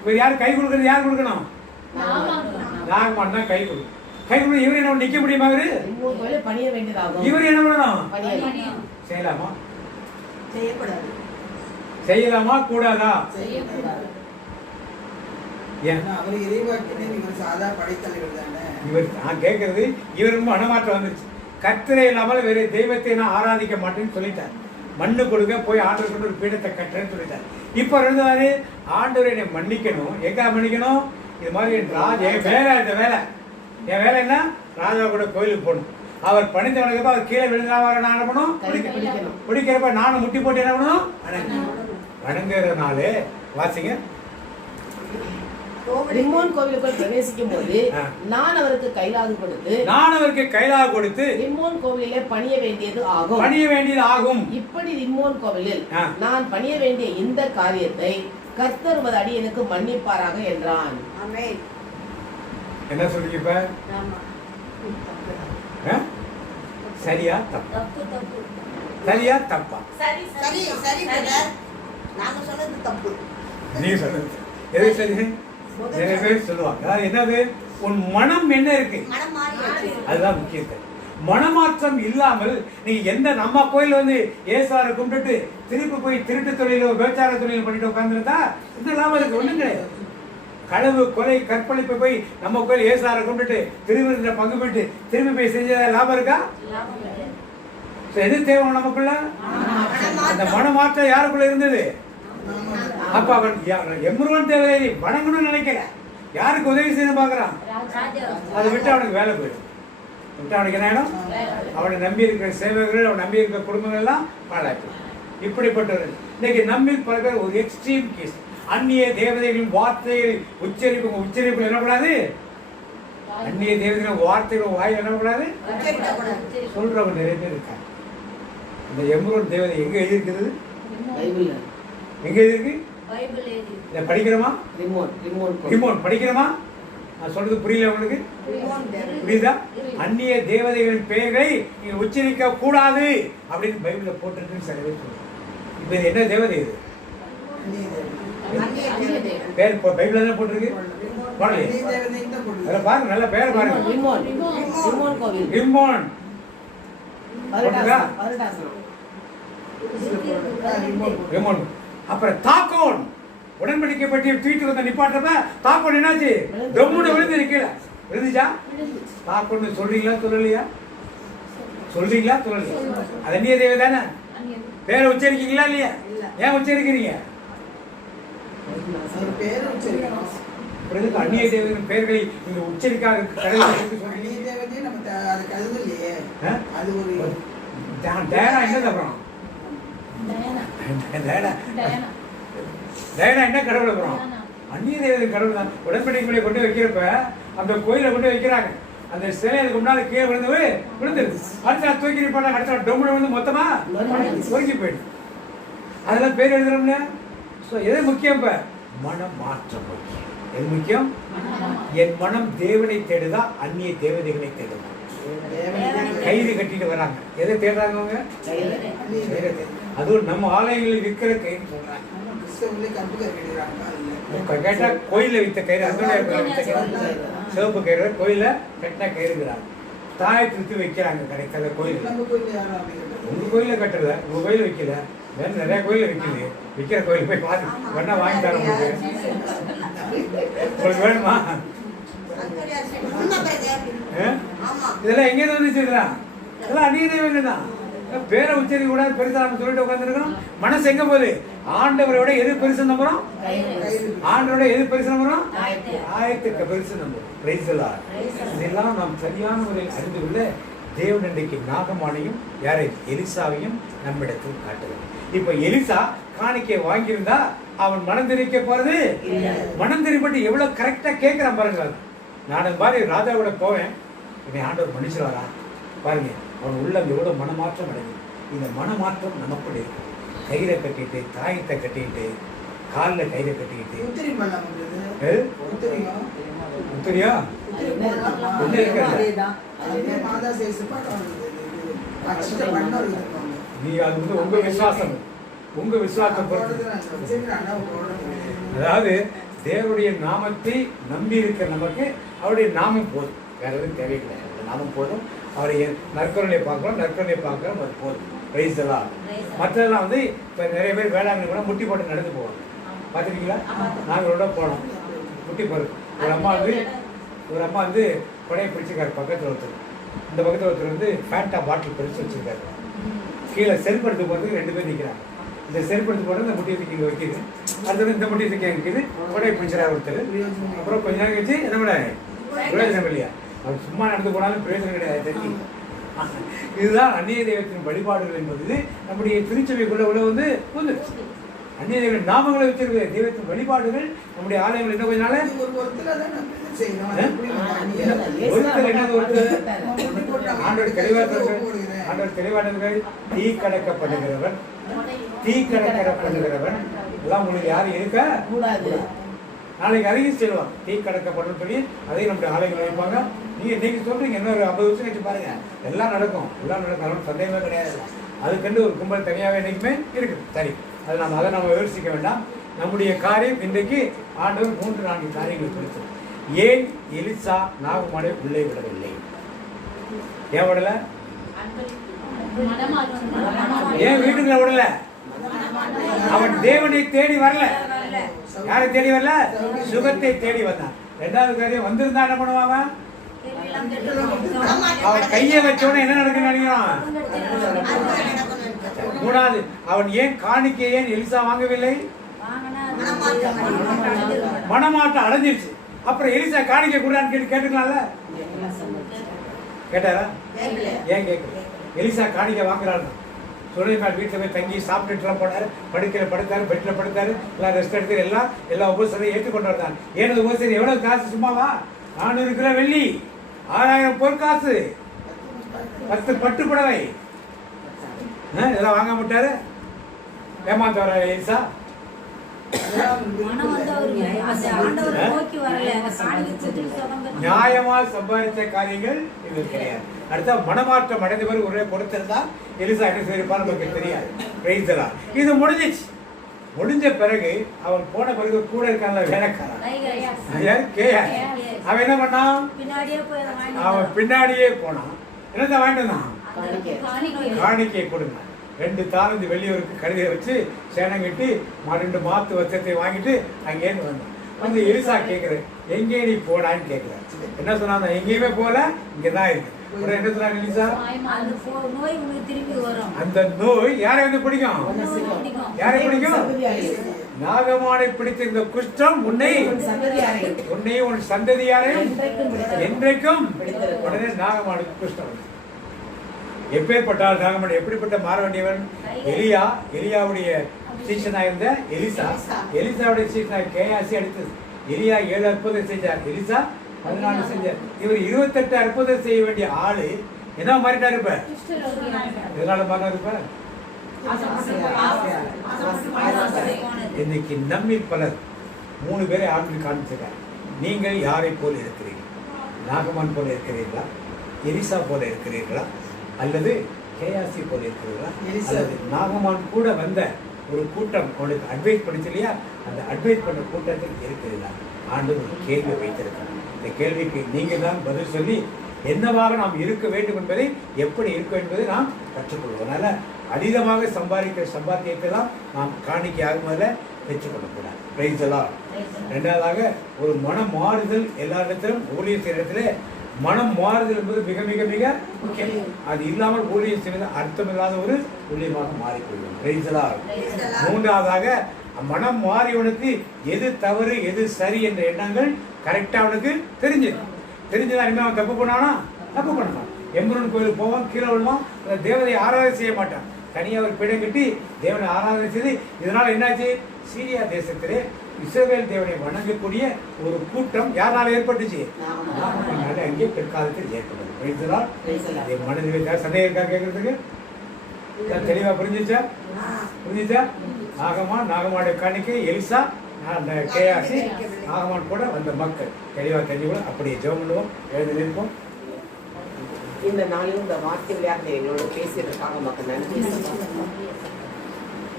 இவர் யாரு கை கொடுக்கறது? யார் கொடுக்கணும்? நாகமான் தான் கை கொடுக்கும். கை கொடுக்க இவர் என்ன நிக்க முடியுமா? இவரு பணிய வேண்டியதாகும். இவர் என்ன பண்ணணும்? செய்யலாமா? செய்யக்கூடாது. செய்யலாமா கூடாதா? அவர் இறைவாக்கினர், இவர் சாதா படைத்தலைவர் தானே. இவர் நான் கேட்கறது, இவர் மனமாற்றம் வந்துருச்சு. கர்த்தரை இல்லாமல் வேற தெய்வத்தை நான் ஆராதிக்க மாட்டேன்னு சொல்லிட்டார். மண்ணு கொடுக்க போய் ஆண்டவர் கொண்டு ஒரு பீடத்தை கட்டுறேன்னு சொல்லிட்டார். இப்ப இருந்தாரு ஆண்டவர் என்னை மன்னிக்கணும். எங்க மன்னிக்கணும்? இது மாதிரி என் வேலை, இந்த வேலை, என் வேலை என்ன? ராஜா கூட கோயிலுக்கு போகணும். அவர் பணிந்தவனுக்கு அவர் கீழே விழுந்தாவார நான் என்ன பண்ணும்? பிடிக்கிறப்ப நானும் முட்டி போட்டு என்ன பண்ணும்? வணங்குறதுனாலே வாசிங்க. ரிம்மோன் கோவிலுக்குள் பிரவேசிக்கும் போது நான் அவருக்கு கைலாகு கொடுத்து ரிம்மோன் கோவிலே பணிய வேண்டியது ஆகும். இப்படி ரிம்மோன் கோவிலில் நான் பணிய வேண்டிய இந்த காரியத்தை கர்த்தர் உமது அடியனுக்கு மன்னிப்பாராக என்றான். என்ன சொல்றீங்க இப்ப? சரியா தப்பா? சரியா தப்பா? சரி சரி பிரதர், நாங்க சொன்னது தப்பு. நீங்க சொன்னது எது சரி? நிறைய பேர் சொல்லுவாங்க என்னது, உன் மனம் என்ன இருக்கு அதுதான் முக்கியத்தை. மனமாற்றம் இல்லாமல் நீங்க எந்த நம்ம கோயில் வந்து ஏசாரை கும்பிட்டு திருப்பி போய் திருட்டு தொழிலோ விபச்சார தொழில் பண்ணிட்டு உட்கார்ந்துருந்தா இந்த லாபம் இருக்கு ஒண்ணும் கிடையாது. களவு, கொலை, கற்பழிப்பு போய் நம்ம கோயில் ஏசாரை கும்பிட்டு திருவிழா பங்கு போயிட்டு திரும்பி போய் செஞ்ச லாபம் இருக்கா? எது தேவை நமக்குள்ள? அந்த மனமாற்றம் யாருக்குள்ள இருந்தது? அப்ப அவன் எம்ருவன் தேவையை வணங்கணும்னு நினைக்கல, யாருக்கு உதவி செய்ய பாக்குறான்? அதை விட்டு அவனுக்கு வேலை போயிடும். விட்டு அவனுக்கு என்ன ஆயிடும்? அவனை நம்பி இருக்கிற சேவகர்கள், அவன் நம்பி இருக்கிற குடும்பங்கள் எல்லாம் பாழாக்கும். இப்படிப்பட்டவர்கள் இன்னைக்கு நம்ம பல பேர் ஒரு எக்ஸ்ட்ரீம் கேஸ். அந்நிய தேவதைகளின் வார்த்தைகள் உச்சரிப்பு என்னக்கூடாது? அந்நிய தேவதைகளின் வார்த்தைகள் வாயில் என்னக்கூடாது சொல்றவங்க நிறைய பேர் இருக்காங்க. இந்த எம்ருவன் தேவதை எங்க எழுதியிருக்கிறது? எங்க இருக்கு? இதை படிக்கிறோமா? ரிமோன் படிக்கிறோமா? நான் சொல்றது புரியல உங்களுக்கு? புரியுதா? அந்நிய தேவதைகளின் பெயர்களை நீங்க உச்சரிக்க கூடாது அப்படின்னு பைபிள்ல போட்டிருக்குன்னு சில பேர் சொல்லுவாங்க. இப்ப இது என்ன தேவதை? இது பேர் பைபிள்ல தான் போட்டிருக்கு. பாருங்க, நல்ல பேர் பாருங்க. ரிமோன். ரிமோன். அப்புறம் தாக்கோன். உடன்படிக்கை பற்றி தூக்கிட்டு வந்த நிப்பாட்டப்ப தாக்கொண்டு என்னாச்சு? டொம்முன்னு விழுந்து கீழே விழுந்துச்சா? தாக்கொண்டு சொல்றீங்களா சொல்லலையா? சொல்றீங்களா சொல்லலையா? அது அந்நிய தேவை தானே. பேரை உச்சரிக்கீங்களா இல்லையா? ஏன் உச்சரிக்கிறீங்க? அவர் பேரை உச்சரிக்கணும். அந்நிய தேவதையின் பெயர்களை நீங்க உச்சரிக்காத அந்நிய தேவதையே நம்ம அது கருதலையே. அது ஒரு டயனா என்ன அப்புறம் டயனா என்ன கடவுள் அப்புறம்? அந்நிய தேவதை கடவுள் தான். உடன்படிக்கைகளை கொண்டு வைக்கிறப்ப அந்த கோயிலை கொண்டு வைக்கிறாங்க. அந்த சிலைகளுக்கு முன்னால கீழே விழுந்துருது. அடுத்த தூக்கி நிப்பாங்க. அடுத்த டொம்முல வந்து மொத்தமா ஒருங்கி போயிடுது. அதெல்லாம் பேர் எழுதுறோம்ல. எது முக்கியம்? இப்ப மனம் மாற்றம் முக்கியம். எது முக்கியம்? என் மனம் தேவனை தேடுதா அந்நிய தேவதைகளை தேடுதா? கயிறு கட்டிட்டு வராங்க. எதை தேடுறாங்க அவங்க? அதுவும் நம்ம ஆலயங்களில் விற்கிற கயிறு சொல்றாங்க. கேட்டா கோயில வித்த கயிறு, சிவப்பு கயிறு கோயில கட்டினா கயிறுங்கிறாங்க. தாயை திருத்து வைக்கிறாங்க கிடைக்காத கோயில். உங்க கோயில கட்டுறத உங்க கோயில வைக்கல, வேற நிறைய கோயில விற்குது. விற்கிற கோயில் போய் பார்த்து வேணா வாங்கி தர உங்களுக்கு. உங்களுக்கு வேணுமா? இதெல்லாம் எங்க வந்துச்சுங்களா? இதெல்லாம் அந்நிய தேவதை தான். பேரை உச்சரிக்க கூடாது பெருசா நம்ம சொல்லிட்டு உட்காந்துருக்கணும். மனசு எங்க போகுது? ஆண்டவரோட எது பெருசு நம்புறோம்? ஆண்டவரோட எது பெருசு நம்புறோம்? ஆயத்துக்கு பெருசு நம்புறோம். இதெல்லாம் நாம் சரியான முறையில் அறிந்து கொள்ள தேவன் இன்றைக்கு நாகமானையும் யாரை எலிசாவையும் நம்மிடத்தில் காட்டுகிறார். இப்ப எலிசா காணிக்கை வாங்கியிருந்தா அவன் மனம் தெரிவிக்க போறது மனம் தெரிவிப்பட்டு எவ்வளவு கரெக்டா கேட்கிறான் பாருங்க. நான் மாதிரி ராஜாவோட போவேன், என்னை ஆண்டவர் மன்னிச்சுவாரா பாருங்க. அவன் உள்ள எவ்வளவு மனமாற்றம் அடையும். இந்த மனமாற்றம் நமக்குள்ள இருக்கு. கயிறை கட்டிட்டு தாயத்தை கட்டிட்டு காலில் கயிறை கட்டிக்கிட்டு உத்தரியா நீ அது வந்து உங்க விசுவாசம், உங்க விசுவாசம். அதாவது தேவனுடைய நாமத்தை நம்பி இருக்கிற நமக்கு அவருடைய நாமம் போதும், வேற எதுவும் தேவையில்லை. நாமம் போதும். அவருடைய நற்கருணையை பார்க்கிறோம், நற்கருணையை பார்க்கிறோம், அது போதும். பிரைஸ் எல்லாம். மற்றதெல்லாம் வந்து இப்போ நிறைய பேர் வேளாண்மை கூட முட்டி போட்டு நடந்து போவாங்க. பார்த்துருக்கீங்களா? நாங்களோட போனோம் முட்டி போடுறது. ஒரு அம்மா வந்து கொடையை பிடிச்சிருக்காரு. பக்கத்தில் ஒருத்தர், இந்த பக்கத்தில் ஒருத்தர் வந்து ஃபேண்டா பாட்டில் பிரித்து வச்சிருக்காரு. கீழே செருப்படுத்து போகிறதுக்கு 2 பேர் நிற்கிறாங்க. இந்த செருப்படுத்து போகிறது இந்த முட்டியை தூக்கி வைக்கிது, அடுத்தது இந்த முட்டியை தூக்கி இருக்குது. கொடையை பிடிச்சிடாரு ஒருத்தர். அப்புறம் கொஞ்ச நேரம் கழிச்சு என்ன பண்ண பிரயோஜனம் இல்லையா? அவர் சும்மா நடந்து போனாலும் பிரயோஜனம் கிடையாது. தெரியும். இதுதான் அந்நிய தெய்வத்தின் வழிபாடுகள் என்பது நம்முடைய திருச்சபைக்குள்ள உள்ள வந்து வந்துருச்சு. அந்நிய தெய்வ நாமங்களை வச்சிருக்க தெய்வத்தின் வழிபாடுகள் நம்முடைய ஆலயங்கள் என்ன கொஞ்ச நாள் ஆண்டவர் தெளிவானவர்கள் தீ கடக்கப்படுகிறவன் எல்லாம் உங்களுக்கு யாரும் இருக்க கூடாது. நாளைக்கு அருகில் செல்வாங்க தீ கடக்கப்படும் சொல்லி அதையும் நம்முடைய ஆலயங்கள் வைப்பாங்க. நீங்க இன்னைக்கு சொல்றீங்க இன்னொரு 50 வருஷம் கழிச்சு பாருங்க எல்லாம் நடக்கும். சந்தேகமே கிடையாது. அதுக்கென்று ஒரு கும்பல் தனியாகவே என்னைக்குமே இருக்குது. சரி, அதை நம்ம விமர்சிக்க வேண்டாம். நம்முடைய காரியம் இன்றைக்கு ஆண்டவர் 3-4 காரியங்களை குறித்து. ஏன் எலிசா நாகமானை உள்ளே விடவில்லை? ஏன் விடல? ஏன் வீட்டுக்குள்ள விடல? அவன் தேவனை தேடி வரல. யாரை தேடி வரல? சுகத்தை தேடி வந்தான். 2வது காரியம் வந்திருந்தா என்ன பண்ணுவாங்க? அவன் கையை வச்சோட என்ன நடக்குன்னு நினைக்கிறான். 3வது அவன் ஏன் காணிக்கை ஏன் எலிசா வாங்கவில்லை? மனமாட்டம் அடைஞ்சிருச்சு. அப்புறம் எலிசா காணிக்கை கூடான்னு கேட்டுக்கலாம்ல? கேட்டாரா? ஏன் கேட்கல? எலிசா காணிக்கை வாங்குறாரு. சுலைமான் வீட்டில் போய் தங்கி சாப்பிட்டுலாம் போனார். படுக்கையில் படுத்தாரு, பெட்டில் படுத்தாரு, எல்லாம் ரெஸ்ட் எடுத்து எல்லா உபசரையும் ஏற்றுக்கொண்டு வந்தார். ஏனது உபசரி எவ்வளவு காசு? சும்மாவா? 400 கிலோ வெள்ளி, 6000 பொற்காசு, 10 பட்டு புடவை, இதெல்லாம் வாங்க மாட்டாரு. ஏமாத்த வர எலிசா நியாயமா சம்பாதித்த காரியங்கள் இது கிடையாது. அடுத்த மனமாற்றம் அடைந்தவர் ஒரே கொடுத்திருந்தா எலிசா என்ன செய்திருப்பார் நமக்கு தெரியாது. பிரைஸ்தலாம். இது முடிஞ்சிச்சு. முடிஞ்ச பிறகு அவன் போன பிறகு கூட இருக்கான வேலைக்காரன் அவன் என்ன பண்ணான்? அவன் பின்னாடியே போனான். என்னதான் வாங்கிட்டு வந்தான்? காணிக்கை கொடுங்க. 2 தாளந்து வெளியூருக்கு கழுதையை வச்சு சேனம் கட்டி 2 மாத்து வச்சத்தை வாங்கிட்டு அங்கேருந்து வந்தான். வந்து எலிசா கேட்குறேன், எங்கே நீ போனான்னு கேட்குறேன். என்ன சொன்னாங்க? எங்கேயுமே போல, இங்கே தான் இருக்கு. உடனே என்ன சொன்னாங்க எலிசா? அந்த நோய் உங்களுக்கு திரும்பி வரும். அந்த நோய் யாரை வந்து பிடிக்கும்? யாரை பிடிக்கும்? நாகமானை பிடித்த இந்த குஷ்டம் உன்னையும் உன் சந்ததியாரையும் என்றைக்கும். உடனே நாகமானுக்கு குஷ்டம். எப்பேற்பட்டால் நாகமான் எப்படிப்பட்ட மாற வேண்டியவன்? எலியாவுடைய சீசனா இருந்த எலிசாவுடைய சீசனா கேயாசி அடித்தது. எலியா 7 அற்புதம் செஞ்சார், எலிசா 14 செஞ்சார். இவர் 28 அற்புதம் செய்ய வேண்டிய ஆளு என்ன மாறிட்டாரு? இப்ப எதனால மாறினாரு? இப்ப இன்னைக்கு நம்மில் பலர் 3 பேரை ஆண்டு காண்பிச்சிருக்காங்க. நீங்கள் யாரை போல இருக்கிறீர்கள்? நாகமான் போல இருக்கிறீர்களா? எலிசா போல இருக்கிறீர்களா? அல்லது கேயாசி போல இருக்கிறீர்களா? அல்லது நாகமான் கூட வந்த ஒரு கூட்டம் அவனுக்கு அட்வைஸ் பண்ணிச்சு இல்லையா, அந்த அட்வைஸ் பண்ண கூட்டத்தில் இருக்கிறீர்களா? ஆண்டு ஒரு கேள்வி வைத்திருக்காங்க. இந்த கேள்விக்கு நீங்கள் தான் பதில் சொல்லி என்னவாக நாம் இருக்க வேண்டும் என்பதை, எப்படி இருக்க என்பதை நாம் கற்றுக்கொள்வோம். அதனால அதீதமாக சம்பாதிக்கிற சம்பாத்தியத்தெல்லாம் நாம் காணிக்கையாக முதல்ல பெற்றுக்கொள்ளக்கூடாது. Praise the Lord. 2வதாக ஒரு மனம் மாறுதல். எல்லா இடத்திலும் ஊழியர் செய்கிற இடத்துல மனம் மாறுதல் என்பது மிக மிக மிக முக்கியம். அது இல்லாமல் ஊழியர் செய்வது அர்த்தமில்லாத ஒரு ஊழியமாக மாறிக்கொள்ளும். Praise the Lord. 3வதாக மனம் மாறியவனுக்கு எது தவறு எது சரி என்ற எண்ணங்கள் கரெக்டாக அவனுக்கு தெரிஞ்சதா இனிமே அவன் தப்பு பண்ணானா? தப்பு பண்ணான். எம்பரன் கோயிலுக்கு போவான், கீழே விழுவான், தேவதை ஆராதனை செய்ய மாட்டான். தனியாக ஒரு பிடம் கட்டி தேவனை ஆராதனை செய்து இதனால் என்னாச்சு? சீரியா தேசத்திலே இஸ்ரவேல் தேவனை வணங்கக்கூடிய ஒரு கூட்டம் யாரால ஏற்பட்டுச்சு? அங்கே பிற்காலத்தில் ஏற்பட்டது. மனதில் சந்தேகம் இருக்கா கேட்கறதுக்கு? தெளிவா புரிஞ்சுச்சா? நாகமானுடைய காணிக்கை எலிசா, கேயாசி, நாகமான் கூட வந்த மக்கள் தெளிவா தெரிஞ்சுக்கணும். அப்படியே ஜெபம் பண்ணுவோம், எழுந்து நிற்போம். இந்த நாளிலும் இந்த வார்த்தை விளையாட்டு எங்களோட பேசியதற்காக மக்கள் நன்றி.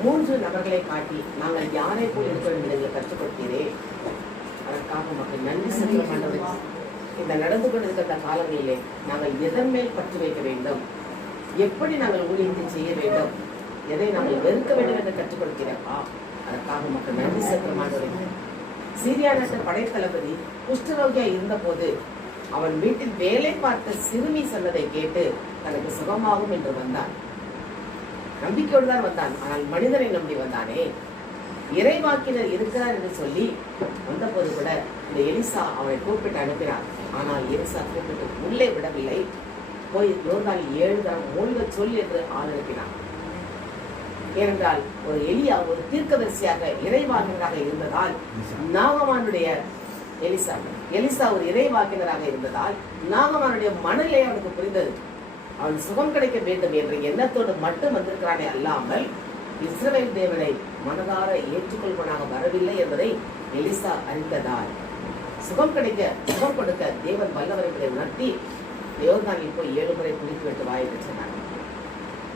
3 நபர்களை காட்டி நாங்கள் யாரை போல் இருக்க வேண்டும் எங்களை கற்றுக் கொடுத்தீரே, அதற்காக மக்கள் நன்றி செலுத்த. இந்த நடந்து கொண்டிருக்கிற அந்த காலங்களிலே நாங்கள் எதன் மேல் பற்று வைக்க வேண்டும், எப்படி நாங்கள் ஊழியத்தை செய்ய வேண்டும், எதை நாங்கள் வெறுக்க வேண்டும் என்று கற்றுக் கொடுக்கிறப்பா, அதற்காக மக்கள் நன்றி செலுத்த. சீரியா நாட்டு படைத்தளபதி குஷ்டரோகியா இருந்த போது அவன் வீட்டில் வேலை பார்த்த சிறுமி சொன்னதை கேட்டு தனக்கு சுகமாகும் என்று வந்தான். நம்பிக்கையோடு தான் வந்தான். ஆனால் மனிதனை நம்பி வந்தானே. இறைவாக்கினர் இருக்கிறார் என்று சொல்லி வந்த போது கூட இந்த எலிசா அவனை கூப்பிட்டு அனுப்பினார். ஆனால் எலிசா கூப்பிட்டு உள்ளே விடவில்லை. போய் யோர்தான் 7 தரம் மூழ்க சொல் என்று ஆள் அனுப்பினார். ஏனென்றால் ஒரு எலியா ஒரு தீர்க்கதரிசியாக இறைவாக்கினராக இருந்ததால் நாகமானுடைய எலிசா ஒரு இறைவாக்கினராக இருந்ததால் நாகமானுடைய மனநிலை அவனுக்கு புரிந்தது. அவன் சுகம் கிடைக்க வேண்டும் என்ற எண்ணத்தோடு மட்டும் வந்திருக்கிறானே அல்லாமல் இஸ்ரவேல் தேவனை மனதார ஏற்றுக்கொள்வனாக வரவில்லை என்பதை எலிசா அறிந்ததால் சுகம் கொடுக்க தேவன் வல்லவர் என்பதை உணர்த்தி யோர்தானில் போய் 7 முறை குளித்து விட்டு வாயிட்டு சொன்னார்.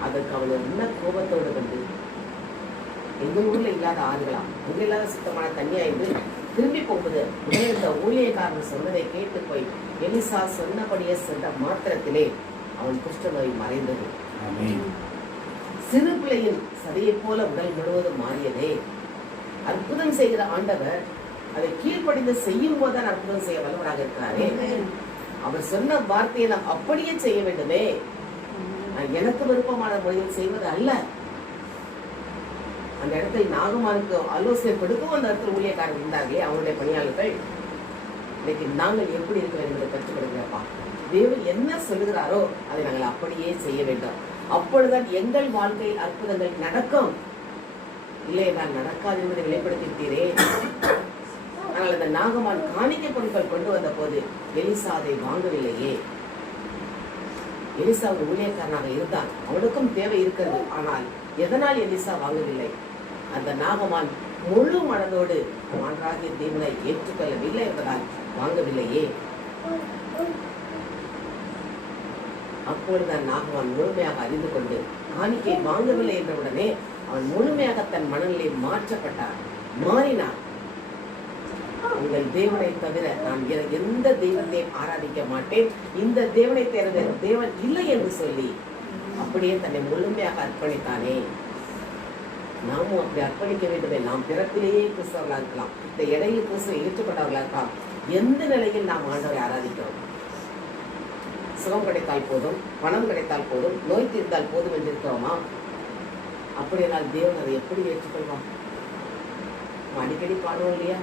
அதற்கு அவன் என்ன கோபத்தோடு வந்து எங்க ஊர்ல இல்லாத ஆறுகளாம், அங்க இல்லாத சுத்தமான தண்ணியா இருந்து திரும்பி போகுது. உடனே இந்த ஊழியக்காரன் சொன்னதை கேட்டு போய் எலிசா சொன்னபடியே சென்ற மாத்திரத்திலே அவன் குஷ்ட நோய் மறைந்தது. சிறு பிள்ளையின் சதையை போல உடல் முழுவதும் மாறியதே. அற்புதம் செய்கிற ஆண்டவர் அதை கீழ்ப்படிந்து செய்யும் போதுதான் அற்புதம் செய்ய வல்லவராக இருக்கிறாரே. அவர் சொன்ன வார்த்தையை நாம் அப்படியே செய்ய வேண்டுமே. எனக்கு விருப்பமான முறையில் செய்வது அல்ல. அந்த இடத்தில் நாகமானுக்கு ஆலோசனை கொடுக்கவும் அந்த இடத்துல ஊழியக்காரர் இருந்தார்களே, அவருடைய பணியாளர்கள். இன்னைக்கு நாங்கள் எப்படி இருக்க வேண்டும் என்பதை கற்றுக் கொடுக்கிறப்பா. தேவன் என்ன சொல்லுகிறாரோ அதை நாங்கள் அப்படியே செய்ய வேண்டும். அப்பொழுதுதான் எங்கள் வாழ்க்கையில் அற்புதங்கள் நடக்கும். இல்லை நான் நடக்காது என்பதை வெளிப்படுத்திட்டீரே. ஆனால் அந்த நாகமான் காணிக்கை பொருட்கள் கொண்டு வந்த போது எலிசா அதை வாங்கவில்லையே. எலிசா ஒரு ஊழியக்காரனாக இருந்தான், அவனுக்கும் தேவை இருக்கிறது. ஆனால் எதனால் எலிசா வாங்கவில்லை? அந்த நாகமான் முழு மனதோடு மான்றாகிய தேவனை ஏற்றுக்கொள்ளவில்லை என்பதால் வாங்கவில்லையே. அப்பொழுது நாகமான் முழுமையாக அறிந்து கொண்டு காணிக்கை வாங்கவில்லை என்றவுடனே அவன் முழுமையாக தன் மனநிலை மாறினான். உங்கள் தேவனை தவிர நான் எந்த தெய்வத்தையும் ஆராதிக்க மாட்டேன், இந்த தேவனை தேர்ந்த தேவன் இல்லை என்று சொல்லி அப்படியே தன்னை முழுமையாக அர்ப்பணித்தானே. நாமும் அப்படி அர்ப்பணிக்க வேண்டுமே. நாம் பிறப்பிலேயே கிறிஸ்தவர்களா இருக்கலாம், இந்த இடையில கிறிஸ்துவை ஏற்றுக்கொண்டவர்களா இருக்கலாம். எந்த நிலையில் நாம் ஆண்டவரை ஆராதிக்கிறோம்? சுகம் கிடைத்தால் போதும், பணம் கிடைத்தால் போதும், நோய் தீர்ந்தால் போதும் என்று இருக்கிறோமா? அப்படியானால் தேவன் அதை எப்படி ஏற்றுக்கொள்வான்? அடிக்கடி பாடுவோம் இல்லையா?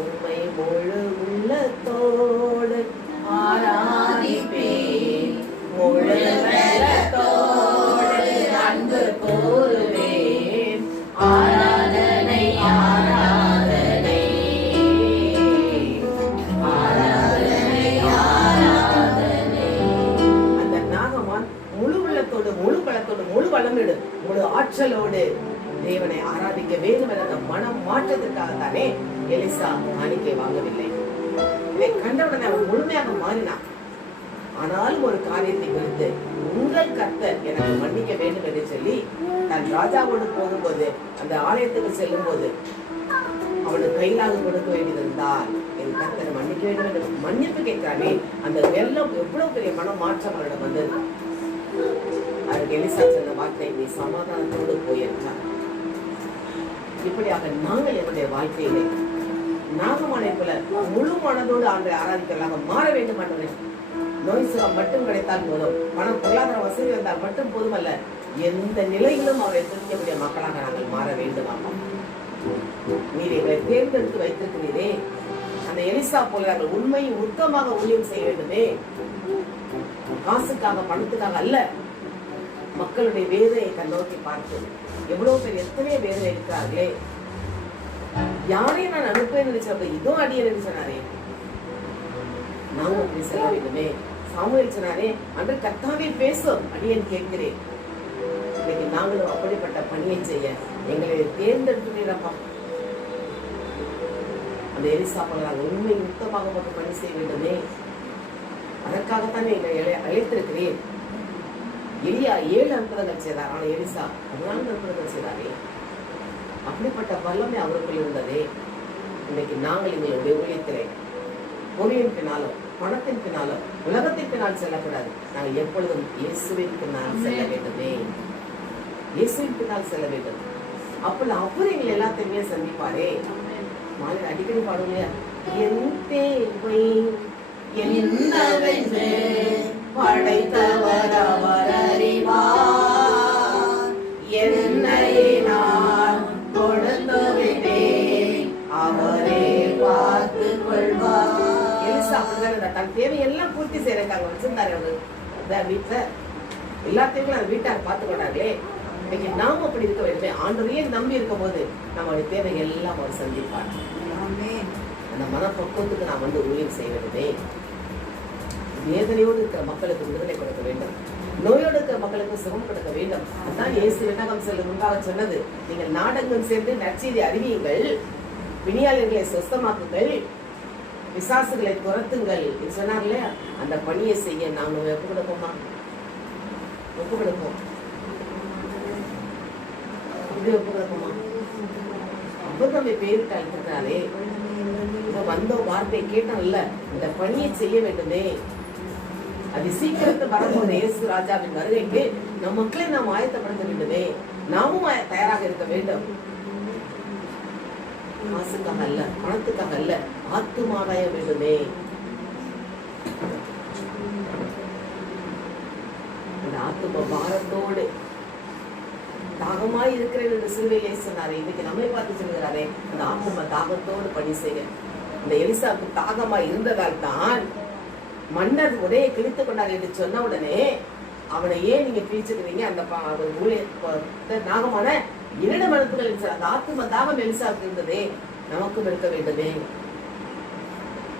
உண்மை முழு உள்ளத்தோடு ஆராதிப்பேன், முழு உள்ளத்தோடு அன்பு கூறுவேன், ஆராதனை ஆராதனை ஆராதனை ஆராதனை. அந்த நாகமான் முழு உள்ளத்தோடு, முழு பலத்தோடு, முழு வளமோடு, முழு ஆற்றலோடு தேவனை ஆராதிக்க வேண்டும் என்ற மனம் மாற்றத்திற்காக தானே எலிசா காணிக்கை வாங்கவில்லை. இதை கண்டவுடனே அவன் முழுமையாக மாறினான். ஆனாலும் ஒரு காரியத்தை குறித்து, உங்கள் கர்த்தர் எனக்கு மன்னிக்க வேண்டும் என்று சொல்லி தன் ராஜாவோடு போகும்போது, அந்த ஆலயத்துக்கு செல்லும் போது அவனுக்கு கையிலாக கொடுக்க வேண்டியிருந்தால் என் கர்த்தரை மன்னிக்க வேண்டும் என்று மன்னிப்பு கேட்கிறானே, அந்த வெள்ளம் எவ்வளவு பெரிய மனம் மாற்றம் அவனிடம் வந்தது. அதற்கு எலிசா சொன்ன வார்த்தை, நீ சமாதானத்தோடு போயிருந்தான். இப்படியாக நாங்கள் என்னுடைய வாழ்க்கையிலே நாகமானை போல முழு மனதோடு ஆண்டை ஆராதிக்கலாக மாற வேண்டும். ஆண்டவரே, நோய் சுகம் மட்டும் கிடைத்தால் போதும், பணம் பொருளாதார வசதி வந்தால் மட்டும் போதுமல்ல, எந்த நிலையிலும் அவரை துதிக்கக்கூடிய மக்களாக நாங்கள் மாற வேண்டுமாமா. நீர் எங்களை தேர்ந்தெடுத்து வைத்திருக்கிறீரே, அந்த எலிசா போல நாங்கள் உண்மையை உத்தமாக ஊழியம் செய்ய வேண்டுமே. காசுக்காக பணத்துக்காக அல்ல, மக்களுடைய வேதனையை கண்ணோக்கி பார்த்து, எவ்வளவு பேர் எத்தனையோ வேதனை இருக்கிறார்களே, யாரையும் நான் அனுப்பேன்னு நினைச்சப்ப இதோ அடியேன்னு சொன்னாரே, நாமும் அப்படி செல்ல வேண்டுமே. சாமுவேல் சொன்னாரே, அன்று கர்த்தாவே பேசும் அடியேன் கேட்கிறேன். இன்னைக்கு நாங்களும் அப்படிப்பட்ட பணியை செய்ய எங்களை தேர்ந்தெடுத்துப்பா. அந்த எலிசா போல நாங்கள் உண்மை யுத்தமாக மட்டும் பணி செய்ய வேண்டுமே. அதற்காகத்தானே எங்களை அழைத்திருக்கிறேன். எலியா 7 அற்புதங்கள் செய்தார், ஆனால் எலிசா 14 அற்புதங்கள் செய்தாரே. அப்படிப்பட்ட வல்லமை அவருக்குள் இருந்ததே. இன்னைக்கு நாங்கள் எங்களுடைய ஊழியத்திலே பொருளின் பின்னாலும், பணத்தின் பின்னாலும், உலகத்தின் பின்னால் செல்லக்கூடாது. நாங்கள் எப்பொழுதும் இயேசுவின் பின்னால் செல்ல வேண்டுமே. இயேசுவின் பின்னால் செல்ல வேண்டும். அப்பொழுது அவர் எங்களை எல்லாத்தையுமே சந்திப்பாரே. மாலை அடிக்கடி பாடுங்க, என் தேவை என்னவென்று படைத்தவர் அவர் அறிவார், என்னை நான் கொடுத்து விட்டேன் அவரே பார்த்து கொள்வார். எலிசா அப்படிதான் தன் தேவையெல்லாம் பூர்த்தி செய்யறாங்க வச்சிருந்தாரு. அவரு வீட்டுல எல்லாத்தையும் அந்த வீட்டார் பார்த்து கொண்டார்களே. இன்னைக்கு நாம அப்படி இருக்க வேண்டும். ஆண்டவரையே நம்பி இருக்கும் போது நம்மளுடைய தேவை எல்லாம் அவர் சந்திப்பார். அந்த மனப்பக்குவத்துக்கு நாம் ஊழியம் செய்ய வேண்டுமே. வேதனையோடு இருக்கிற மக்களுக்கு விடுதலை கொடுக்க வேண்டும், நோயோடு இருக்கிற மக்களுக்கு சுகம் கொடுக்க வேண்டும். அதான் இயேசு விண்ணகம் செல்லும் முன்பாக சொன்னது, நீங்கள் நாடகம் சேர்ந்து நற்செய்தி அறிவியுங்கள், பிணியாளர்களை சுத்தமாக்குங்கள், பிசாசுகளை துரத்துங்கள் என்று சொன்னார்களே. அந்த பணியை செய்ய நாங்கள் ஒப்பு கொடுப்போமா? ஒப்பு கொடுப்போம். அப்படி ஒப்பு கொடுப்போமா? அவர் நம்ம பேருக்கு அழைத்திருக்கிறாரே. வந்த வார்த்தை கேட்டோம்ல, இந்த பணியை செய்ய வேண்டுமே. அது சீக்கிரத்தை வரப்போது இயேசு ராஜாவின் வருகைக்கு நம் மக்களை நாம் ஆயத்தப்படுத்த வேண்டுமே. நாமும் தயாராக இருக்க வேண்டும். காசுக்காக அல்ல, பணத்துக்காக அல்ல, ஆத்துமாதாய வேண்டுமே. அந்த ஆத்தும பாரத்தோடு தாகமாய் இருக்கிறேன் என்று சிலுவையிலே சொன்னாரே. இன்னைக்கு நம்மை பார்த்து சொல்கிறாரே, அந்த ஆத்தும தாகத்தோடு பணி செய்ய. இந்த எலிசாவுக்கு தாகமாய் இருந்ததால் தான் மன்னர் உடையை கிழித்துக் கொண்டார் என்று சொன்ன உடனே அவனை ஏன் நீங்க பிரிச்சுக்கிறீங்க? அந்த நாகமான 2 மனத்துகள் அந்த ஆத்தும தாகம் எலிசாவுக்கு இருந்ததே, நமக்கும் இருக்க வேண்டுமே.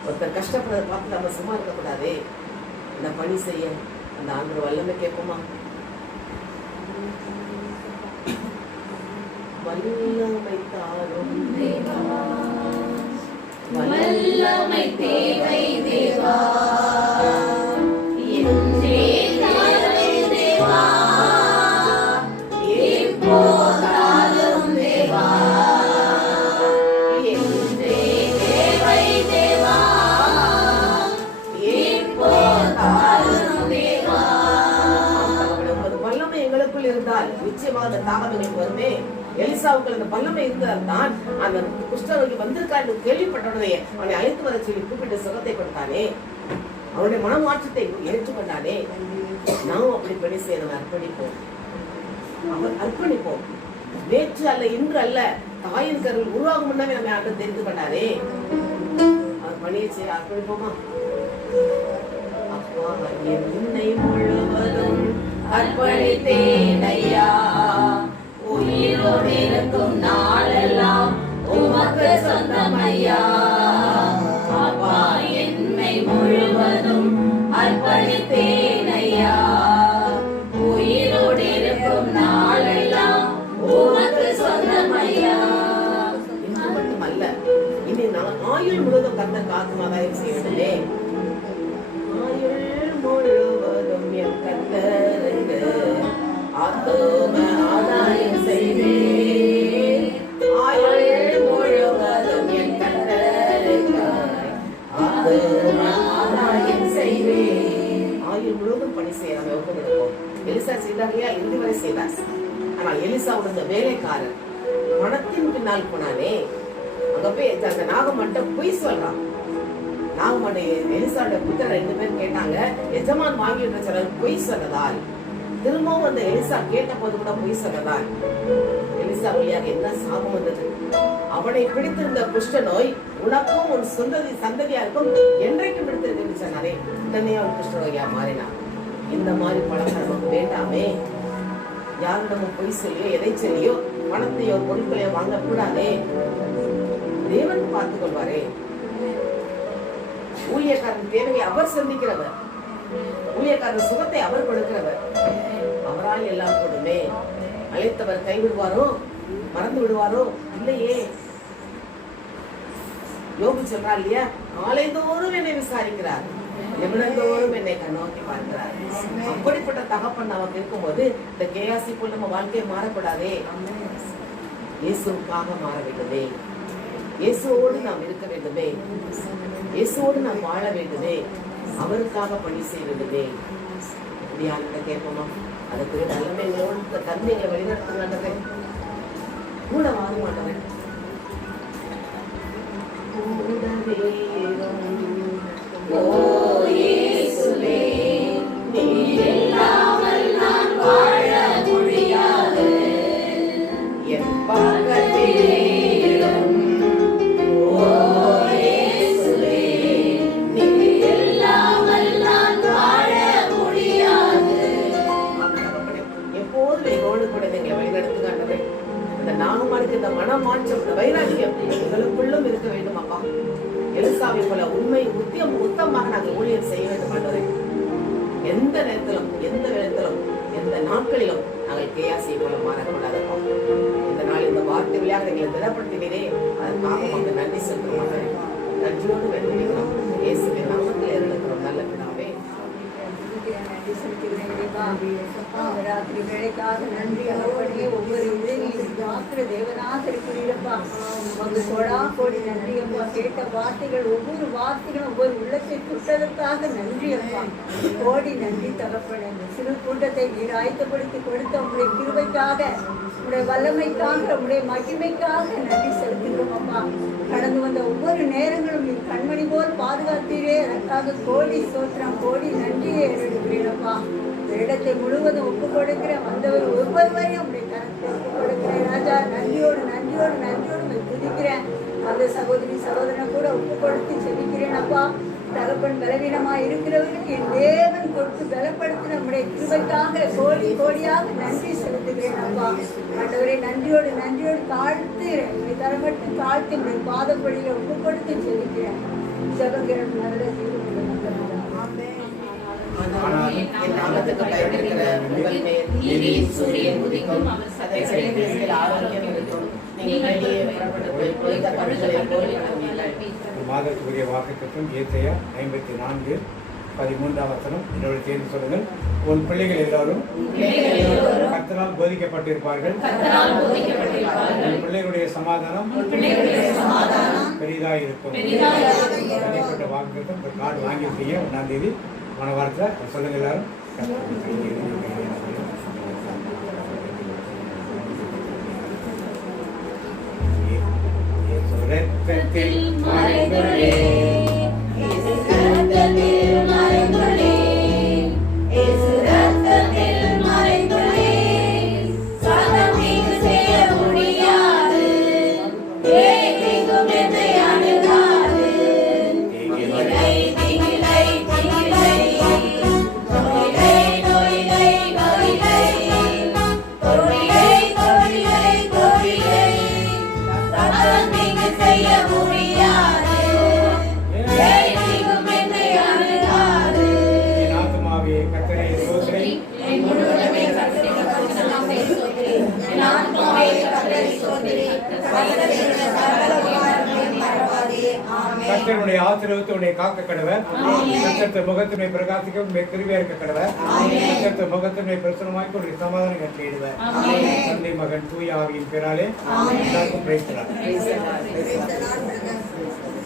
ஒருத்தர் கஷ்டப்படுறத பார்த்து நம்ம சும்மா இருக்கக்கூடாதே. அந்த பணி செய்ய அந்த ஆண்டு வல்லமை கேட்போமா? வல்லமை தாரும் தேவா, வல்லமை தேவை தேவா, என்றே தேவை தேவா, எப்போதாலும் தேவா, என்றே தேவை தேவா, எப்போதாலும் தேவா. நமக்குள் இருந்தால் நிச்சயமாக அந்த தாகம் எங்களுக்கு வருமே. எலிசாவுக்கு அந்த வல்லமை இருந்தால் தான் அந்த குஷ்டரோகி வந்திருக்கா என்று கேள்விப்பட்டவுடனே அவனை அழைத்து வர சொல்லி கூப்பிட்டு சுகத்தை கொடுத்தானே, அவனுடைய மனமாற்றத்தை ஏற்றுக்கொண்டானே. நாம் அப்படி பணி செய்ய நம்ம அர்ப்பணிப்போம். அவர் அர்ப்பணிப்போம். நேற்று அல்ல, இன்று அல்ல, தாயின் கருவில் உருவாகும் முன்னாடி நம்ம யாரும் தெரிந்து கொண்டாரே. அவர் பணியை செய்ய அர்ப்பணிப்போமா? அப்பா என்னை முழுவதும் அர்ப்பணித்தேன் ஐயா, உயிரோடு இருக்கும் நாளெல்லாம் உமக்கு சொந்தம் ஐயா. அப்பா என்னை முழுவதும் அர்ப்பணித்தேன் ஐயா, உயிரோடு இருக்கும் நாளெல்லாம் உமக்கு சொந்தம் ஐயா. இன்று மட்டுமல்ல, இனி நான் ஆயுள் முழுவதும் கர்த்தர் காக்குமாதாயம் செய்யணுமே. ஆயுள் முழுவதும் என் கர்த்தருக்கு ஆத்தும ஆதாயம் செய்வேன். ஆயுள் முழுவதும் என் கர்த்தருக்கு ஆத்தும ஆதாயம் செய்வேன். ஆயுள் முழுவதும் பணி செய்ய நம்ம ஒப்புக்கொடுப்போம். எலிசா செய்தாரையா? இறுதி வரை செய்தார். ஆனால் எலிசாவுடைய வேலைக்காரர் பணத்தின் பின்னால் போனானே, அங்க போய் அந்த நாகமண்ட பொய் சொல்றான். நாகமண்ட எலிசாவோட புத்தர் 2 பேர் கேட்டாங்க, எஜமான் வாங்கிட்டு சிலர் பொய் சொன்னதால். திரும்பவும் அந்த எலிசா கேட்ட போது கூட பொய் சொன்னதால் எலிசா வழியாக என்ன சாபம் வந்தது? அவனை பிடித்திருந்த குஷ்ட நோய் உனக்கும் உன் சந்ததியாருக்கும் என்றைக்கும் பிடித்திருக்கு சொன்னாரே. உடனே அவன் குஷ்ட நோயா மாறினான். இந்த மாதிரி பழக்கம் நமக்கு வேண்டாமே. யாரிடமும் பொய் சொல்லியோ எதை சொல்லியோ பணத்தையோ பொருட்களையோ வாங்கக்கூடாதே. தேவன் பார்த்துக் கொள்வாரே. ஊழியக்காரன் தேவையை அவர் சந்திக்கிறவர், ஊழியக்காரன் சுகத்தை அவர் கொடுக்கிறவர். அவரால் எல்லாம் கொடுமே. அழைத்தவர் கைவிடுவாரோ, மறந்து விடுவாரோ? இல்லையே. யோபு சொல்றார் இல்லையா, காலைதோறும் என்னை விசாரிக்கிறார், நிமிடந்தோறும் என்னை கண்ணோக்கி பார்க்கிறார். அப்படிப்பட்ட தகப்பன் நமக்கு இருக்கும்போது இந்த கேயாசி போல் நம்ம வாழ்க்கையை மாறக்கூடாதே. இயேசுக்காக மாற வேண்டுமே. இயேசுவோடு நாம் இருக்க வேண்டுமே. இயேசுவோடு நாம் வாழ வேண்டுமே. அவருக்காக பணி செய்ய வேண்டுமே. அப்படியாங்கிட்ட கேட்போமா? அதுக்கு நல்லமே எங்களோட தன்மைகளை வழிநடத்துங்க. கூட வாங்க மாட்டவன் வைராகியம் இருக்க வேண்டும் அப்பா. எலிசாவை போல உண்மை உத்தமாக நாங்கள் ஊழியர் செய்ய வேண்டும் ஆண்டவரே. எந்த நேரத்திலும் எந்த நேரத்திலும் எந்த நாட்களிலும் நாங்கள் கேயாசியை போல மாறக்கூடாதப்பா. இந்த நாள் இந்த வார்த்தை வழியாக எங்களை திடப்படுத்தினே, அதற்காக நமக்கு நன்றி செலுத்துவோம். நன்றியோடு வேண்டிக்கிறோம். இயேசுவின் நாமத்தில் இருக்கிறோம் நல்ல பிதாவே. ராத்திரி வேலைக்காக நன்றி. அவருடைய ஒவ்வொரு இளைஞரும் ஜாக்கிர தேவனாக இருக்கிறீரப்பா. உங்க கொடா கோடி நன்றி அப்பா. கேட்ட வார்த்தைகள் ஒவ்வொரு வார்த்தைகளும் ஒவ்வொரு உள்ளத்தை தொட்டதற்காக நன்றி அப்பா. கோடி நன்றி தகப்பனே. சிறு கூட்டத்தை நீர் ஆயத்தப்படுத்தி கொடுத்த உங்களுடைய கிருபைக்காக, உங்களுடைய வல்லமைக்காக, உங்களுடைய மகிமைக்காக நன்றி செலுத்துகிறோம் அப்பா. கடந்து வந்த ஒவ்வொரு நேரங்களும் நீ கண்மணி போல் பாதுகாத்தீரே. அதற்காக கோடி ஸ்தோத்திரம், கோடி நன்றியை எடுக்கிறேனப்பா. இடத்தை முழுவதும் ஒப்பு கொடுக்கிற வந்தவர் ஒவ்வொருவரையும் உடைய கரத்தை ஒப்பு கொடுக்கிறேன் ராஜா. நன்றியோடு நன்றியோடு நன்றியோடு துதிக்கிறேன். அந்த சகோதரி சகோதரனை கூட ஒப்பு கொடுத்து செபிக்கிறேன் அப்பா. தகப்பன் பலவீனமா இருக்கிறவர்களுக்கு என் தேவன் கொடுத்து பலப்படுத்தி நம்முடைய கிருபைக்காக கோடி கோடியாக நன்றி செலுத்துகிறேன் அப்பா. ஆண்டவரை நன்றியோடு நன்றியோடு தாழ்த்துகிறேன். உங்களை தரப்பட்டு தாழ்த்தி உடைய பாதப்படியில ஒப்பு கொடுத்து செலுத்துகிறேன். ஜெபகிறேன் நல்ல என் நாமத்துக்கு பயந்திருக்கிற உங்கள் மேல் நீதியின் சூரியன் உதிக்கும், அதை செடிகளில் ஆரோக்கியம் இருக்கும். நீங்கள் வெளியே புறப்பட்டு போய் பொய்த்த பழுகளை போல் நடந்தீர்கள். மாதத்துக்குரிய வாக்குத்தத்தம் ஏசாயா 54:13 என்னோட தேர்வு சொல்லுங்கள். உன் பிள்ளைகள் எல்லாரும் கர்த்தரால் போதிக்கப்பட்டிருப்பார்கள். உன் பிள்ளைகளுடைய சமாதானம் பெரிதாக இருக்கும். தனிப்பட்ட வாக்குத்தத்தம் இந்த கார்டு வாங்கியிருக்கீங்க. 1ஆம் தேதி மன வாரத்தில் சொல்லுங்க எல்லாரும். ரத்தத்தில் மறைந்துள்ளே இயேசு ரத்தத்தில் மறைந்துள்ளே இயேசு ரத்தத்தில் மறைந்துள்ளே சாத்தான் தீங்கு செய்ய முடியாது எங்கும் என்னை அணுகாது தீங்கில்லை தீங்கில்லை தீங்கில்லை நோயில்லை நோயில்லை நோயில்லை தொழிலை தொழிலை தொழிலை சாத்தான் தீங்கு செய்ய முடியாது எங்கும் என்னை அணுகாது என் ஆத்துமாவே கர்த்தரை ஸ்தோத்திரி. என் முழு உடம்பே கர்த்தருடைய பரிசுத்த நாமத்தை ஸ்தோத்திரி. என் ஆத்துமாவே கர்த்தரை ஸ்தோத்திரி. கர்த்தருடைய சகல உபகாரங்களையும் மறவாதே. ஆமென். கர்த்தருடைய ஆசீர்வாதத்தை உன்னை காக்க கடவர். கர்த்தர் முகத்தினை பிரகாசிக்க உன்னை கிருபையா இருக்க கடவர். கர்த்தர் முகத்தினை பிரசன்னமாக்கி உன்னை சமாதானம் கட்டளையிடுவர். தந்தை மகன் தூய ஆவியின் பேராலே எல்லாருக்கும் பிரைஸ் தரலாம். Praise the Lord, brother.